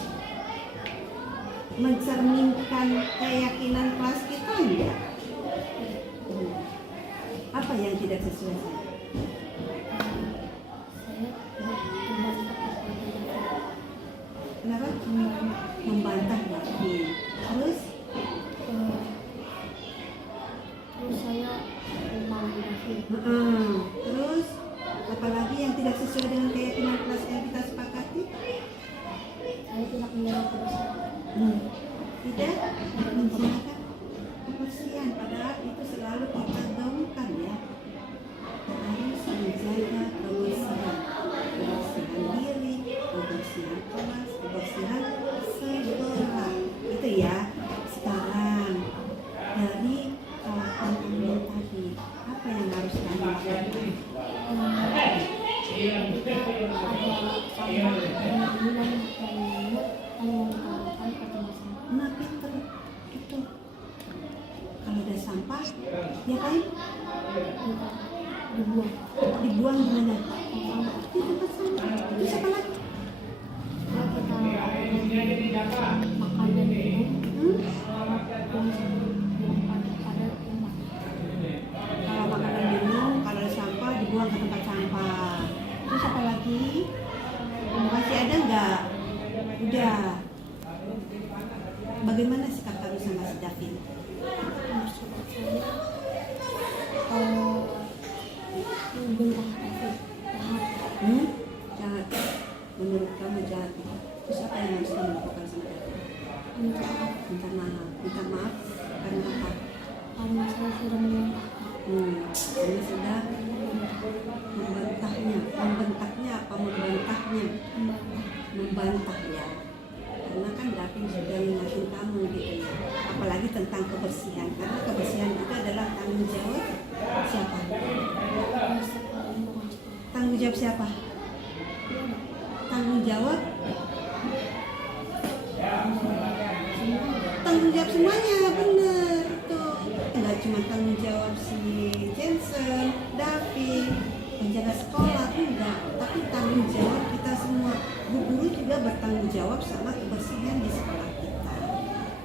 mencerminkan keyakinan kelas kita enggak? Apa yang tidak sesuai? Kenapa? Membantah Davin. Terus saya memarahi Davi. Terus apalagi yang tidak sesuai dengan keyakinan kelas yang kita sepakati? Saya tidak menjawab kebersihan. Tidak menjaga kebersihan, padahal itu selalu kita gaungkan ya. Harus menjaga kebersihan, kebersihan diri, kebersihan kelas, kebersihan sekolah. Itu ya. Sekarang dari kawan-kawan tadi, apa yang harus kami lakukan? Nah, pinter itu. Kalau ada sampah, diapain? Dibuang di mana? Di tempat sampah. Itu siapa lagi? Makan dan minum. Kalau makanan minum, kalau ada sampah dibuang ke tempat sampah. Terus apa lagi? Masih ada nggak? Udah. Bagaimana sikap kamu sama si Davin? Maksud saya minta maaf Minta maaf karena apa? karena saya sudah menyembah. Karena sudah membentaknya apa membantahnya? Membantah ya. Karena kan Davin sudah mengingatkan kamu gitu ya. Apalagi tentang kebersihan, karena kebersihan itu adalah tanggung jawab siapa? Tanggung jawab siapa? Tanggung jawab semuanya, bener itu. Nggak cuma tanggung jawab si Jensen, Davin, penjaga sekolah, enggak, tapi tanggung jawab kita semua. Bu guru juga bertanggung jawab sama kebersihan di sekolah kita.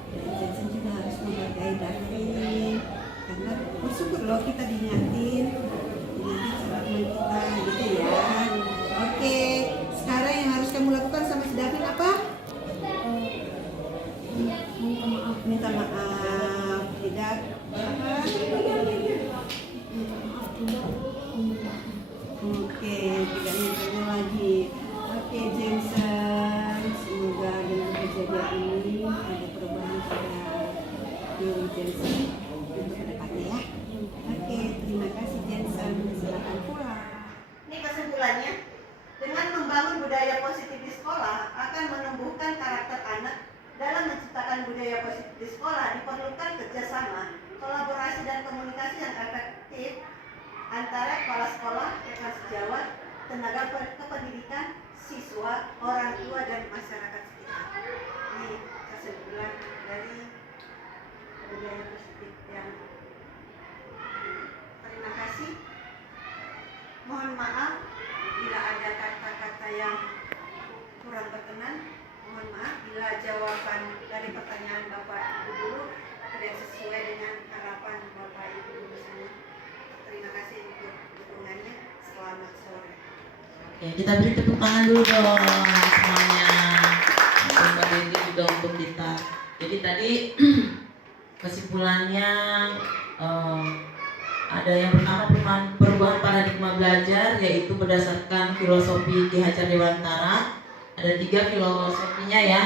Dan Jensen juga harus menghargai Davin, karena bersyukur loh kita diingatin sama teman kita gitu ya. Oke, sekarang yang harus kamu lakukan sama si Davin apa? Minta maaf, tidak apa? Oke, tidak minta lagi. Oke, Jensen, semoga dengan kejadian ini ada perubahan pada diri Jensen untuk kedepannya ya. Oke, terima kasih Jensen, silakan pulang. Ini kesimpulannya, dengan membangun budaya positif di sekolah akan menumbuhkan karakter anak. Dalam menciptakan budaya positif di sekolah diperlukan kerjasama, kolaborasi dan komunikasi yang efektif antara kepala sekolah, rekan sejawat, tenaga kependidikan, siswa, orang tua dan masyarakat sekitar. Ini kesimpulan dari budaya positif yang terima kasih. Mohon maaf bila ada kata-kata yang kurang berkenan. Mohon maaf bila jawaban dari pertanyaan Bapak Ibu Guru tidak sesuai dengan harapan Bapak Ibu Guru semua. Terima kasih untuk dukungannya. Selamat sore. Oke, kita beri tepuk tangan dulu dong semuanya. Mbak Dendi juga untuk kita. Jadi tadi kesimpulannya ada yang pertama perubahan paradigma belajar, yaitu berdasarkan filosofi Ki Hajar Dewantara. Ada 3 filosofinya ya.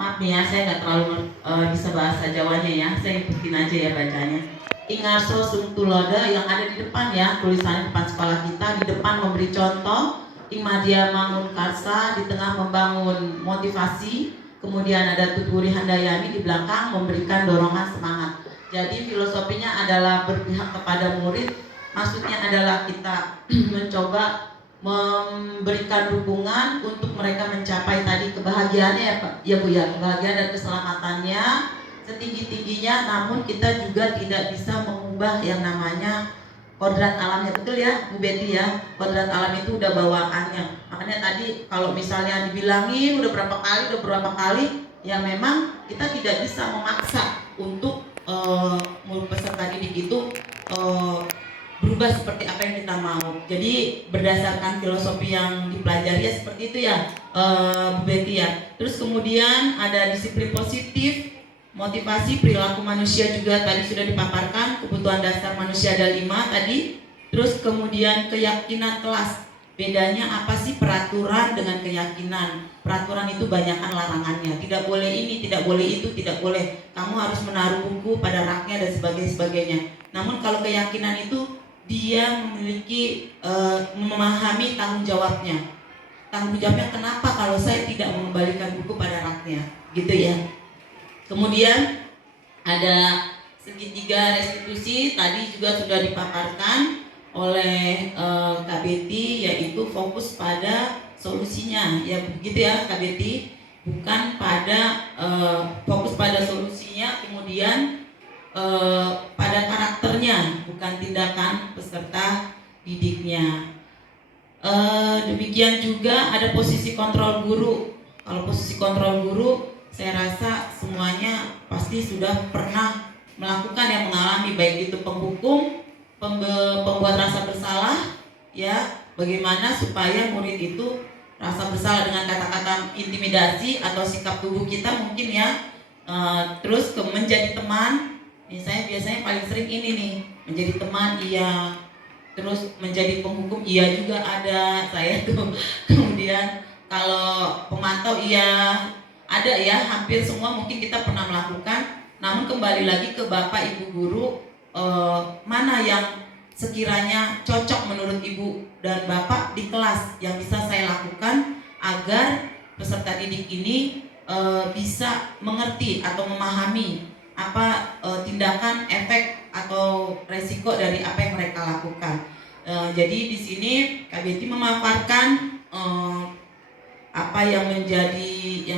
Maaf nih ya, saya nggak terlalu bisa bahasa Jawanya ya. Saya ikutin aja ya bacanya. Ingarso sum tuloda yang ada di depan ya, tulisan depan sekolah kita. Di depan memberi contoh, Imadia Mangun Karsa, di tengah membangun motivasi. Kemudian ada Tuturi Handayani di belakang memberikan dorongan semangat. Jadi filosofinya adalah berpihak kepada murid. Maksudnya adalah kita mencoba memberikan dukungan untuk mereka mencapai tadi kebahagiaannya ya Pak, ya Bu ya, kebahagiaan dan keselamatannya setinggi-tingginya. Namun kita juga tidak bisa mengubah yang namanya kodrat alamnya, betul ya Bu Betty ya. Kodrat alam itu udah bawaannya. Makanya tadi kalau misalnya dibilangin udah berapa kali, ya memang kita tidak bisa memaksa untuk murid peserta didik itu berubah seperti apa yang kita mau. Jadi berdasarkan filosofi yang dipelajari ya seperti itu ya Bu Betty ya. Terus kemudian ada disiplin positif, motivasi, perilaku manusia juga tadi sudah dipaparkan. Kebutuhan dasar manusia ada 5 tadi. Terus kemudian keyakinan kelas. Bedanya apa sih peraturan dengan keyakinan? Peraturan itu banyakkan larangannya. Tidak boleh ini, tidak boleh itu, tidak boleh. Kamu harus menaruh buku pada raknya dan sebagainya. Namun kalau keyakinan itu dia memiliki memahami tanggung jawabnya. Tanggung jawabnya kenapa kalau saya tidak mengembalikan buku pada raknya, gitu ya. Kemudian ada segitiga restitusi tadi juga sudah dipaparkan oleh Kak Betty, yaitu fokus pada solusinya, ya begitu ya Kak Betty, bukan pada fokus pada solusinya, kemudian pada karakternya, bukan tindakan peserta didiknya. Demikian juga ada posisi kontrol guru. Kalau posisi kontrol guru, saya rasa semuanya pasti sudah pernah melakukan yang mengalami, baik itu penghukum, pembuat rasa bersalah, ya bagaimana supaya murid itu rasa bersalah dengan kata-kata intimidasi atau sikap tubuh kita mungkin ya, terus menjadi teman. Saya biasanya paling sering ini nih, menjadi teman iya, terus menjadi penghukum iya juga ada saya tuh. Kemudian kalau pemantau iya, ada ya, hampir semua mungkin kita pernah melakukan. Namun kembali lagi ke Bapak Ibu guru, mana yang sekiranya cocok menurut Ibu dan Bapak di kelas yang bisa saya lakukan agar peserta didik ini bisa mengerti atau memahami apa tindakan, efek atau resiko dari apa yang mereka lakukan. Jadi di sini KBT memaparkan apa yang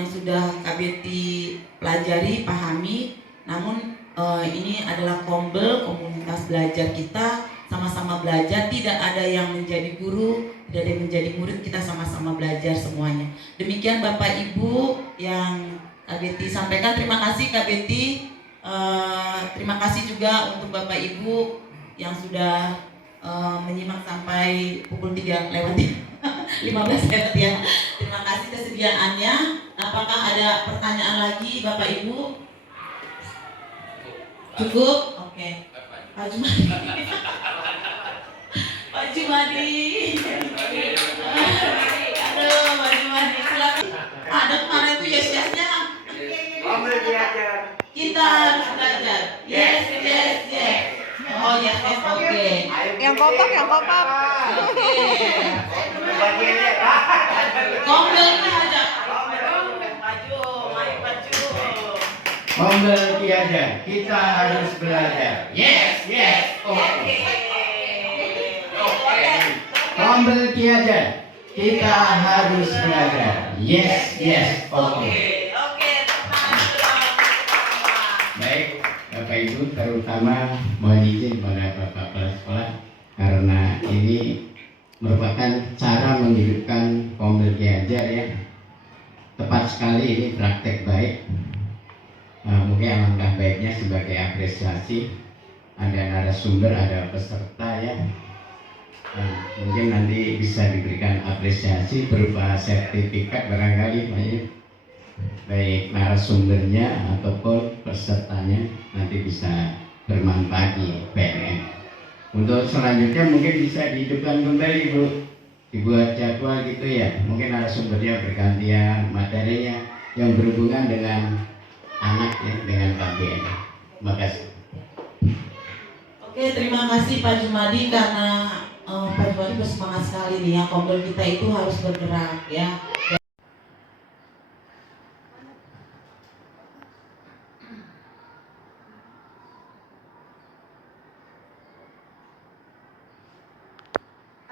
sudah KBT pelajari, pahami. Namun ini adalah Kombel, komunitas belajar kita, sama-sama belajar, tidak ada yang menjadi guru, tidak ada yang menjadi murid, kita sama-sama belajar semuanya. Demikian Bapak Ibu yang KBT sampaikan. Terima kasih KBT. Terima kasih juga untuk Bapak Ibu yang sudah menyimak sampai pukul 3 lewat 15 lewat ya. Terima kasih kesediaannya. Apakah ada pertanyaan lagi Bapak Ibu? Cukup? Oke. Pak Jumadi. Pak Jumadi. Aduh, Pak Jumadi. Silakan. Ada kemarin itu yes-yesnya. Kita harus belajar. Yes. Oh yes, oke. Yang kompak. Oke. Kombelnya aja. Maju. Kombel Ki Hajar, kita harus belajar. Yes, oke. Kombel Ki Hajar, kita harus belajar. Yes, oke. Baik, Bapak Ibu, terutama mohon izin pada Bapak Kepala Sekolah karena ini merupakan cara menghidupkan Kombel Ki Hajar ya. Tepat sekali, ini praktek baik. Mungkin alangkah baiknya sebagai apresiasi ada narasumber, ada peserta ya. Mungkin nanti bisa diberikan apresiasi berupa sertifikat barangkali Pak ya. Baik narasumbernya ataupun pesertanya nanti bisa bermanfaat di PNM. Untuk selanjutnya mungkin bisa dihidupkan kembali Bu, dibuat jadwal gitu ya. Mungkin narasumbernya bergantian, materinya yang berhubungan dengan anak ya, dengan KBM. Terima kasih. Oke, terima kasih Pak Jumadi karena Pak Jumadi bersemangat sekali nih ya. Kombel kita itu harus bergerak ya.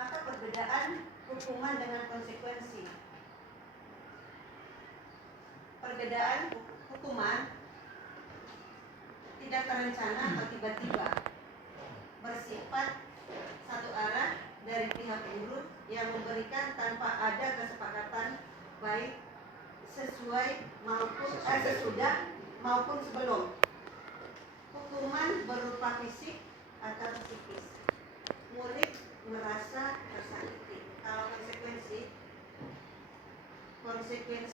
Apa perbedaan hukuman dengan konsekuensi? Perbedaan hukuman tidak terencana atau tiba-tiba, bersifat satu arah dari pihak guru yang memberikan tanpa ada kesepakatan baik sesuai maupun sesudah maupun sebelum. Hukuman berupa fisik atau psikis. Murid merasa tersakiti. Kalau konsekuensi